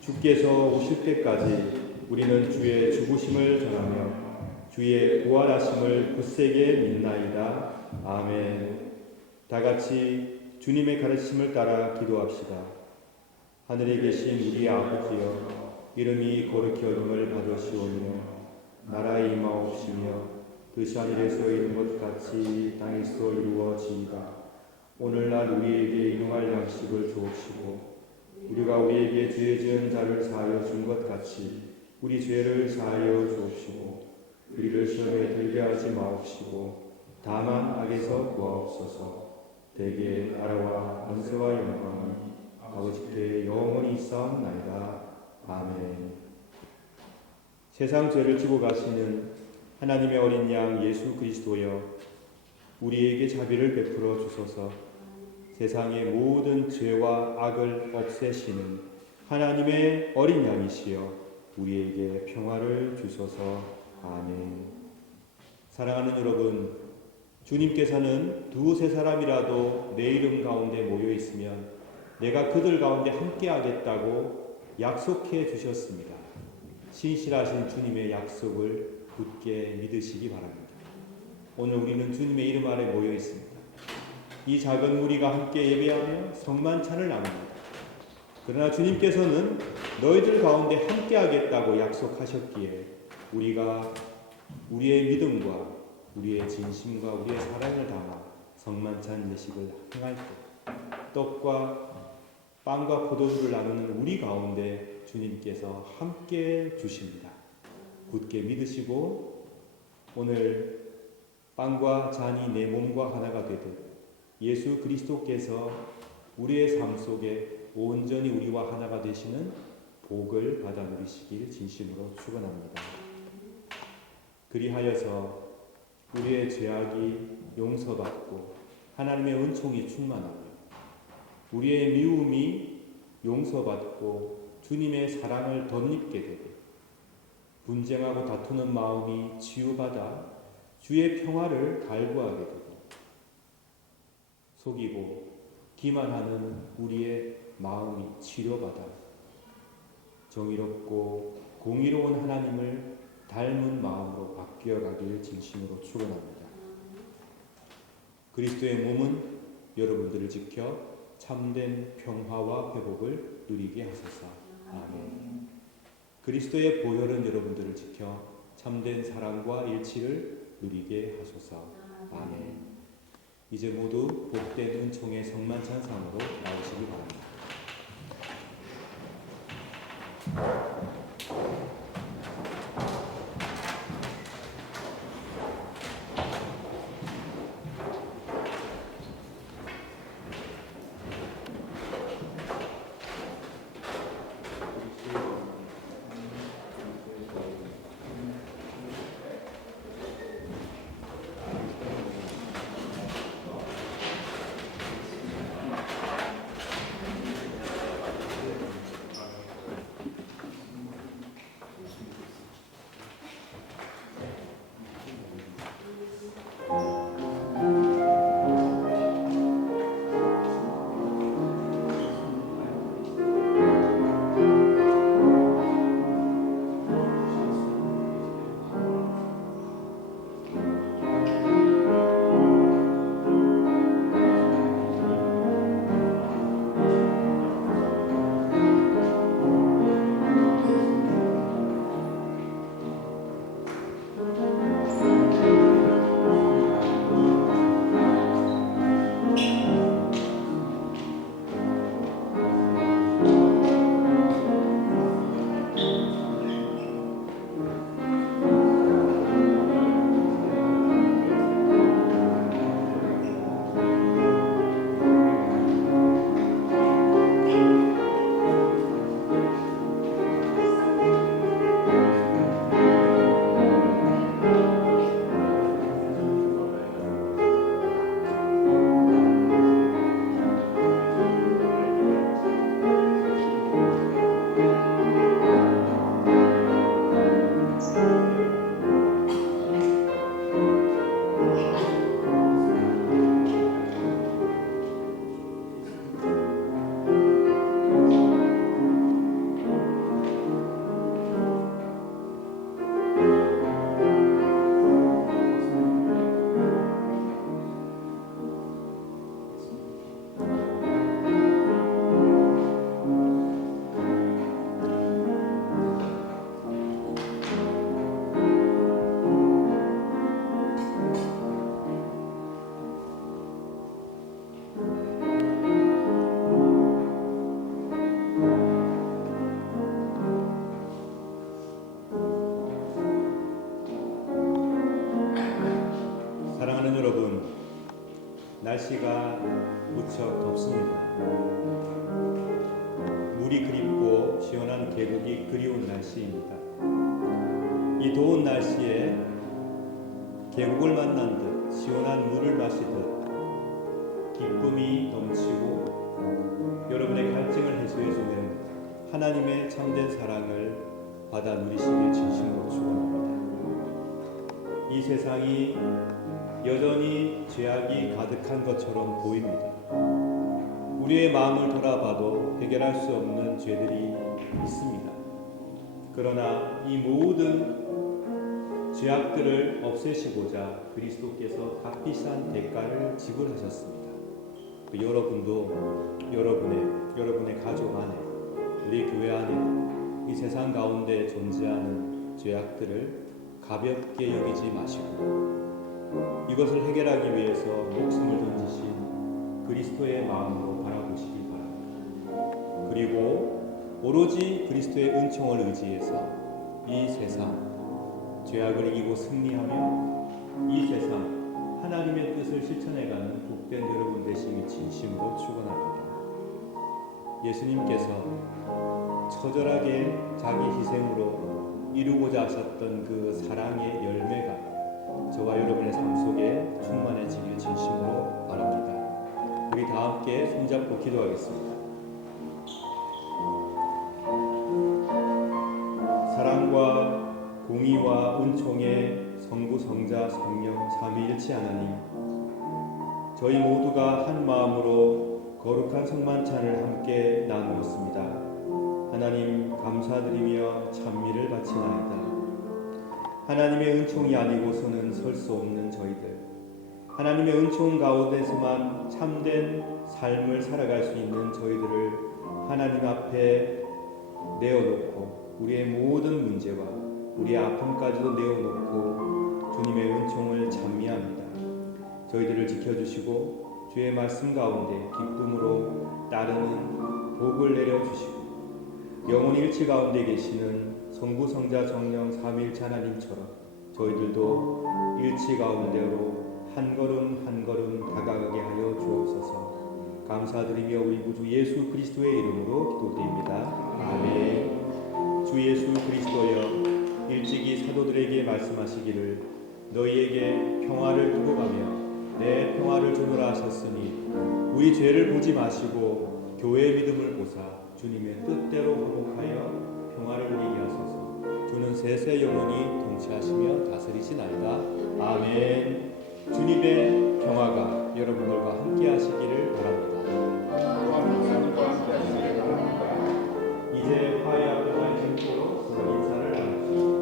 주께서 오실 때까지 우리는 주의 죽으심을 전하며 주의 부활하심을 굳세게 믿나이다. 아멘. 다 같이 주님의 가르침을 따라 기도합시다. 하늘에 계신 우리 아버지여, 이름이 거룩히 여김을 받으시오며 나라의 임하옵시며 뜻이 하늘에서 이룬 것 같이 땅에서 이루어지이다. 오늘날 우리에게 일용할 양식을 주옵시고 우리가 우리에게 죄 지은 자를 사하여 준 것 같이 우리 죄를 사하여 주옵시고 우리를 시험에 들게 하지 마옵시고 다만 악에서 구하옵소서. 대개 나라와 권세와 영광이 아버지께 영원히 있사옵나이다. 아멘. 세상 죄를 지고 가시는 하나님의 어린 양 예수 그리스도여, 우리에게 자비를 베풀어 주소서. 세상의 모든 죄와 악을 없애시는 하나님의 어린 양이시여 우리에게 평화를 주소서. 아멘. 사랑하는 여러분, 주님께서는 두세 사람이라도 내 이름 가운데 모여 있으면 내가 그들 가운데 함께 하겠다고 약속해 주셨습니다. 신실하신 주님의 약속을 굳게 믿으시기 바랍니다. 오늘 우리는 주님의 이름 아래 모여 있습니다. 이 작은 무리가 함께 예배하며 성만찬을 나눕니다. 그러나 주님께서는 너희들 가운데 함께 하겠다고 약속하셨기에 우리가 우리의 믿음과 우리의 진심과 우리의 사랑을 담아 성만찬 예식을 행할 때 떡과 빵과 포도주를 나누는 우리 가운데 주님께서 함께 주십니다. 굳게 믿으시고 오늘 빵과 잔이 내 몸과 하나가 되듯 예수 그리스도께서 우리의 삶 속에 온전히 우리와 하나가 되시는 복을 받아 누리시길 진심으로 축원합니다. 그리하여서 우리의 죄악이 용서받고 하나님의 은총이 충만하며 우리의 미움이 용서받고 주님의 사랑을 덧입게 되고 분쟁하고 다투는 마음이 치유받아 주의 평화를 갈구하게 되고 속이고 기만하는 우리의 마음이 치료받아 정의롭고 공의로운 하나님을 닮은 마음으로 바뀌어가길 진심으로 축원합니다. 그리스도의 몸은 여러분들을 지켜 참된 평화와 회복을 누리게 하소서. 아멘. 그리스도의 보혈은 여러분들을 지켜 참된 사랑과 일치를 누리게 하소서. 아멘. 이제 모두 복된 은총의 성만찬상으로 나오시기 바랍니다. 날씨가 무척 덥습니다. 물이 그립고 시원한 계곡이 그리운 날씨입니다. 이 더운 날씨에 계곡을 만난 듯 시원한 물을 마시듯 기쁨이 넘치고 여러분의 갈증을 해소해주는 하나님의 참된 사랑을 받아 누리시길 진심으로 축원합니다. 이 세상이 여전히 죄악이 가득한 것처럼 보입니다. 우리의 마음을 돌아봐도 해결할 수 없는 죄들이 있습니다. 그러나 이 모든 죄악들을 없애시고자 그리스도께서 값비싼 대가를 지불하셨습니다. 여러분도 여러분의 가족 안에, 우리 교회 안에, 이 세상 가운데 존재하는 죄악들을 가볍게 여기지 마시고 이것을 해결하기 위해서 목숨을 던지신 그리스도의 마음으로 바라보시기 바랍니다. 그리고 오로지 그리스도의 은총을 의지해서 이 세상 죄악을 이기고 승리하며 이 세상 하나님의 뜻을 실천해가는 복된 여러분 되시기 진심으로 축원합니다. 예수님께서 처절하게 자기 희생으로 이루고자 하셨던 그 사랑의 열매가 저와 여러분의 삶 속에 충만해지길 진심으로 바랍니다. 우리 다 함께 손잡고 기도하겠습니다. 사랑과 공의와 은총의 성부, 성자, 성령, 삼위일체 하나님, 저희 모두가 한 마음으로 거룩한 성만찬을 함께 나누었습니다. 하나님 감사드리며 찬미를 바치나이다. 하나님의 은총이 아니고서는 설 수 없는 저희들, 하나님의 은총 가운데서만 참된 삶을 살아갈 수 있는 저희들을 하나님 앞에 내어놓고 우리의 모든 문제와 우리의 아픔까지도 내어놓고 주님의 은총을 찬미합니다. 저희들을 지켜주시고 주의 말씀 가운데 기쁨으로 따르는 복을 내려주시고 영혼 일치 가운데 계시는 성부, 성자, 성령 삼위일체 하나님처럼 저희들도 일치 가운데로 한 걸음 한 걸음 다가가게 하여 주옵소서. 감사드리며 우리 구주 예수 그리스도의 이름으로 기도드립니다. 아멘. 주 예수 그리스도여, 일찍이 사도들에게 말씀하시기를 너희에게 평화를 두고 가며 내 평화를 주노라 하셨으니 우리 죄를 보지 마시고 교회의 믿음을 보사 주님의 뜻대로 화목하여 평화를 누리게 하소서. 주는 세세 영원히 통치하시며 다스리시나이다. 아멘. 주님의 평화가 여러분들과 함께 하시기를 바랍니다. 이제 화해와 평화의 증거로 서로 인사를 나누시죠.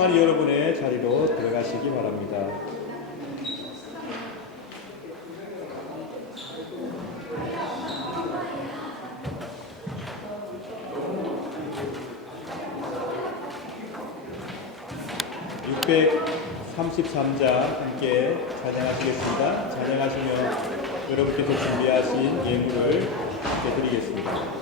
청하니 여러분의 자리로 들어가시기 바랍니다. (633자) 함께 찬양하시겠습니다. 찬양하시며 여러분께서 준비하신 예물을 함께 드리겠습니다.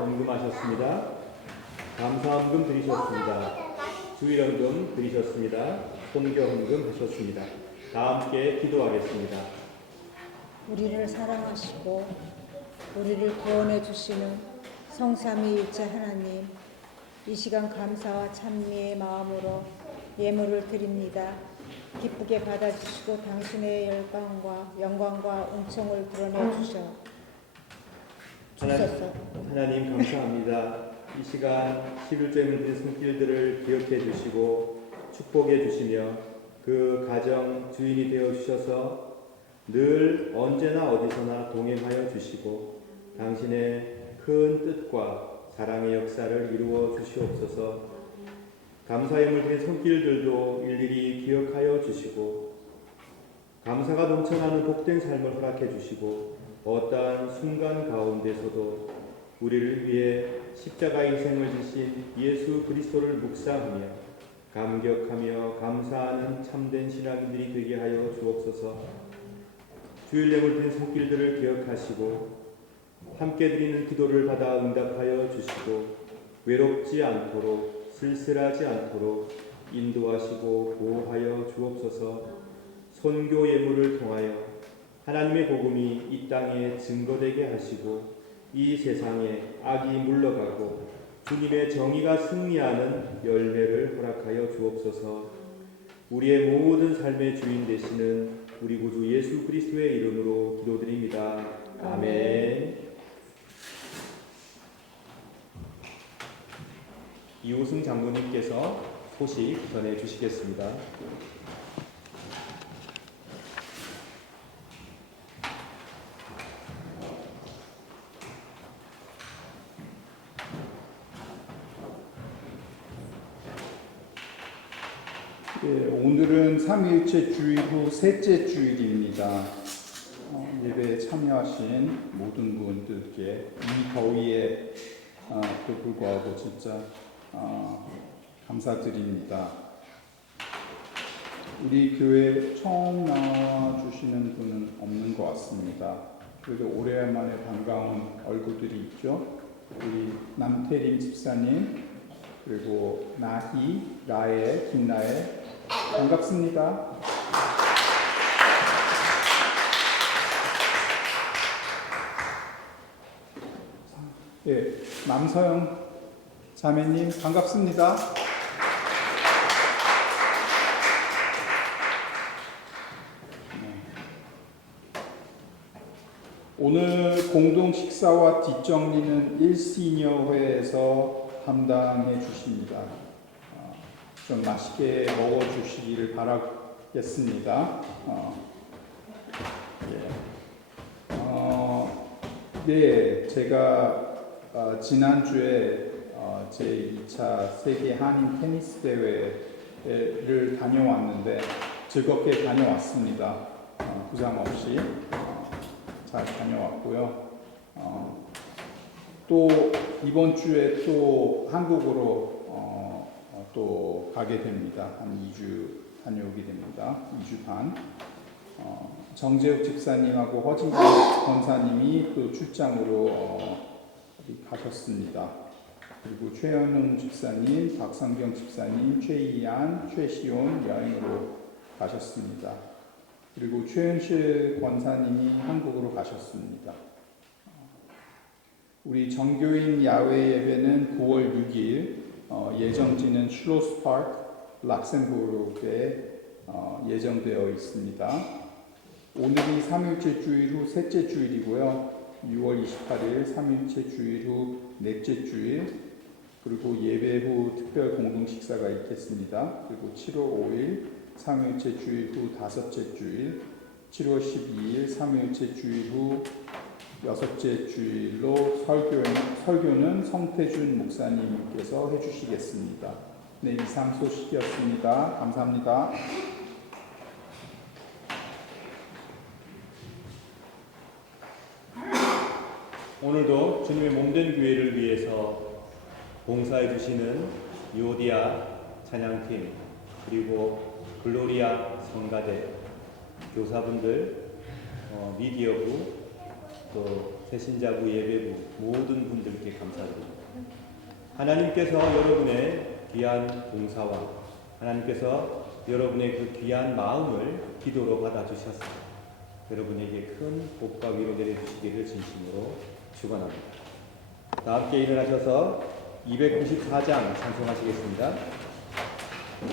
헌금하셨습니다. 감사헌금 드리셨습니다. 주일헌금 드리셨습니다. 선교헌금 하셨습니다. 다 함께 기도하겠습니다. 우리를 사랑하시고 우리를 구원해 주시는 성삼위일체 하나님, 이 시간 감사와 찬미의 마음으로 예물을 드립니다. 기쁘게 받아주시고 당신의 영광과 은총을 드러내 주소서. 하나님 감사합니다. 이 시간 11조에 드린 손길들을 기억해 주시고 축복해 주시며 그 가정 주인이 되어 주셔서 늘 언제나 어디서나 동행하여 주시고 당신의 큰 뜻과 사랑의 역사를 이루어 주시옵소서. 감사의 예물 드린 손길들도 일일이 기억하여 주시고 감사가 넘쳐나는 복된 삶을 허락해 주시고 어떠한 순간 가운데서도 우리를 위해 십자가 인생을 지신 예수 그리스도를 묵상하며 감격하며 감사하는 참된 신앙인들이 되게 하여 주옵소서. 주일 예물 드린 손길들을 기억하시고 함께 드리는 기도를 받아 응답하여 주시고 외롭지 않도록 쓸쓸하지 않도록 인도하시고 보호하여 주옵소서. 선교 예물을 통하여 하나님의 복음이 이 땅에 증거되게 하시고 이 세상에 악이 물러가고 주님의 정의가 승리하는 열매를 허락하여 주옵소서. 우리의 모든 삶의 주인 되시는 우리 구주 예수 그리스도의 이름으로 기도드립니다. 아멘. 이호승 장로님께서 소식 전해 주시겠습니다. 오늘은 삼위일체 주일 후 셋째 주일입니다. 예배에 참여하신 모든 분들께 이 더위에 또 불구하고 진짜 감사드립니다. 우리 교회 처음 나와주시는 분은 없는 것 같습니다. 그래도 오래만에 반가운 얼굴들이 있죠. 우리 남태림 집사님, 그리고 라에, 김라에 반갑습니다. 네, 남서영 자매님 반갑습니다. 오늘 공동 식사와 뒷정리는 1시니어회에서 담당해 주십니다. 좀 맛있게 먹어주시기를 바라겠습니다. 네, 제가 지난주에 제2차 세계 한인 테니스 대회를 다녀왔는데 즐겁게 다녀왔습니다. 부상 없이 잘 다녀왔고요. 또 이번 주에 또 한국으로 또 가게 됩니다. 한 2주 다녀오게 됩니다. 2주 반. 정재욱 집사님하고 허진경 권사님이 또 출장으로 가셨습니다. 그리고 최현웅 집사님, 박성경 집사님, 최이안, 최시온 여행으로 가셨습니다. 그리고 최은실 권사님이 한국으로 가셨습니다. 우리 정교인 야외 예배는 9월 6일 예정지는 슐로스파크 락셈부르크에 예정되어 있습니다. 오늘이 3일째 주일 후 셋째 주일이고요. 6월 28일 3일째 주일 후 넷째 주일, 그리고 예배 후 특별 공동 식사가 있겠습니다. 그리고 7월 5일 3일째 주일 후 다섯째 주일, 7월 12일 3일째 주일 후 여섯째 주일로 설교는 성태준 목사님께서 해주시겠습니다. 네, 이상 소식이었습니다. 감사합니다. 오늘도 주님의 몸된 교회를 위해서 봉사해 주시는 요디아 찬양팀, 그리고 글로리아 성가대, 교사분들, 미디어부, 또 새신자부 예배부 모든 분들께 감사드립니다. 하나님께서 여러분의 귀한 봉사와 하나님께서 여러분의 그 귀한 마음을 기도로 받아주셔서 여러분에게 큰 복과 위로 내려주시기를 진심으로 축원합니다. 다 함께 일어나셔서 294장 찬송하시겠습니다. 네.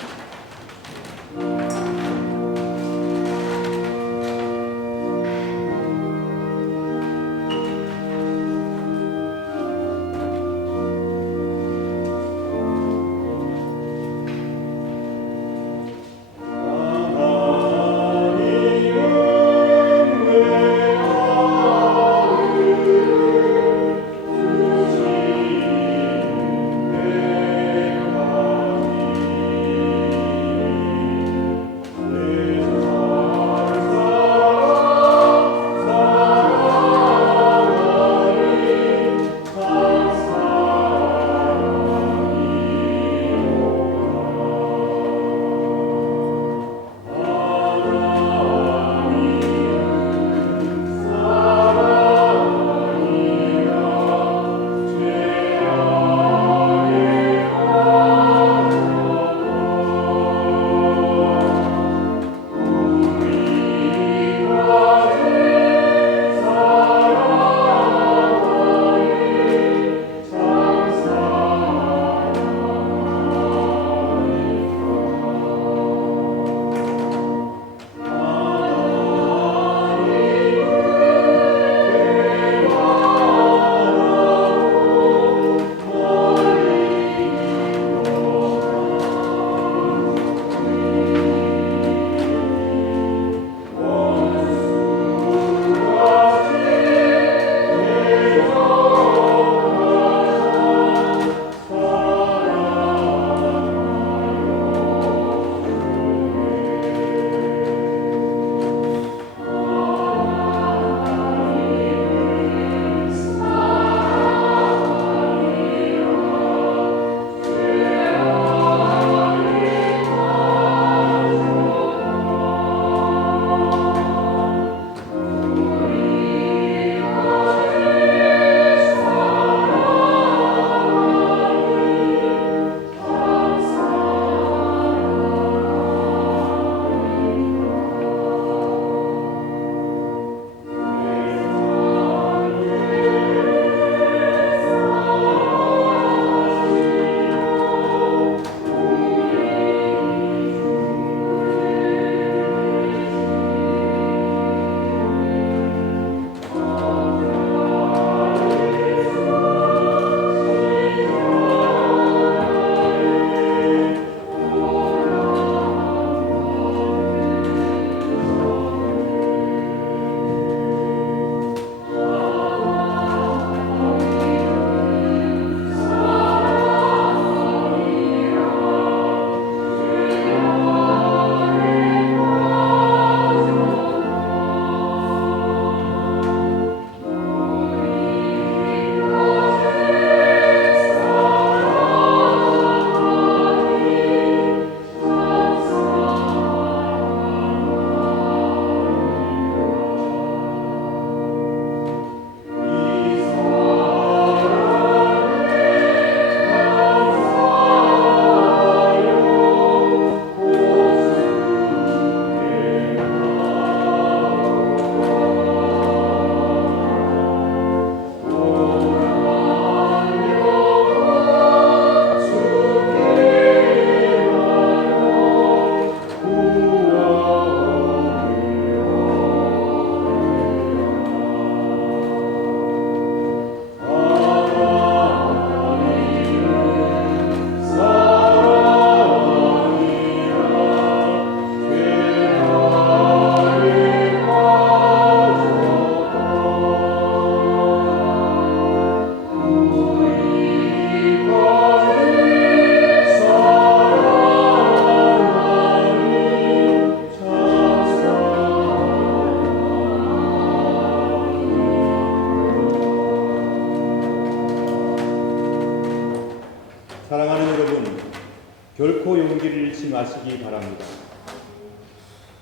용기를 잃지 마시기 바랍니다.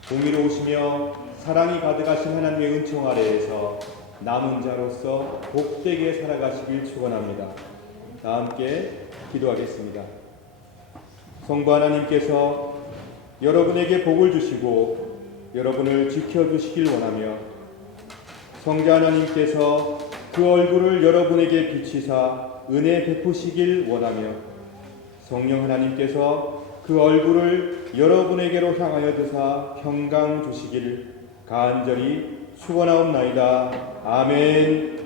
공의로우시며 사랑이 가득하신 하나님의 은총 아래에서 남은 자로서 복되게 살아가시길 축원합니다. 다 함께 기도하겠습니다. 성부 하나님께서 여러분에게 복을 주시고 여러분을 지켜주시길 원하며 성자 하나님께서 그 얼굴을 여러분에게 비치사 은혜 베푸시길 원하며 성령 하나님께서 그 얼굴을 여러분에게로 향하여 드사 평강 주시기를 간절히 축원하옵나이다. 아멘.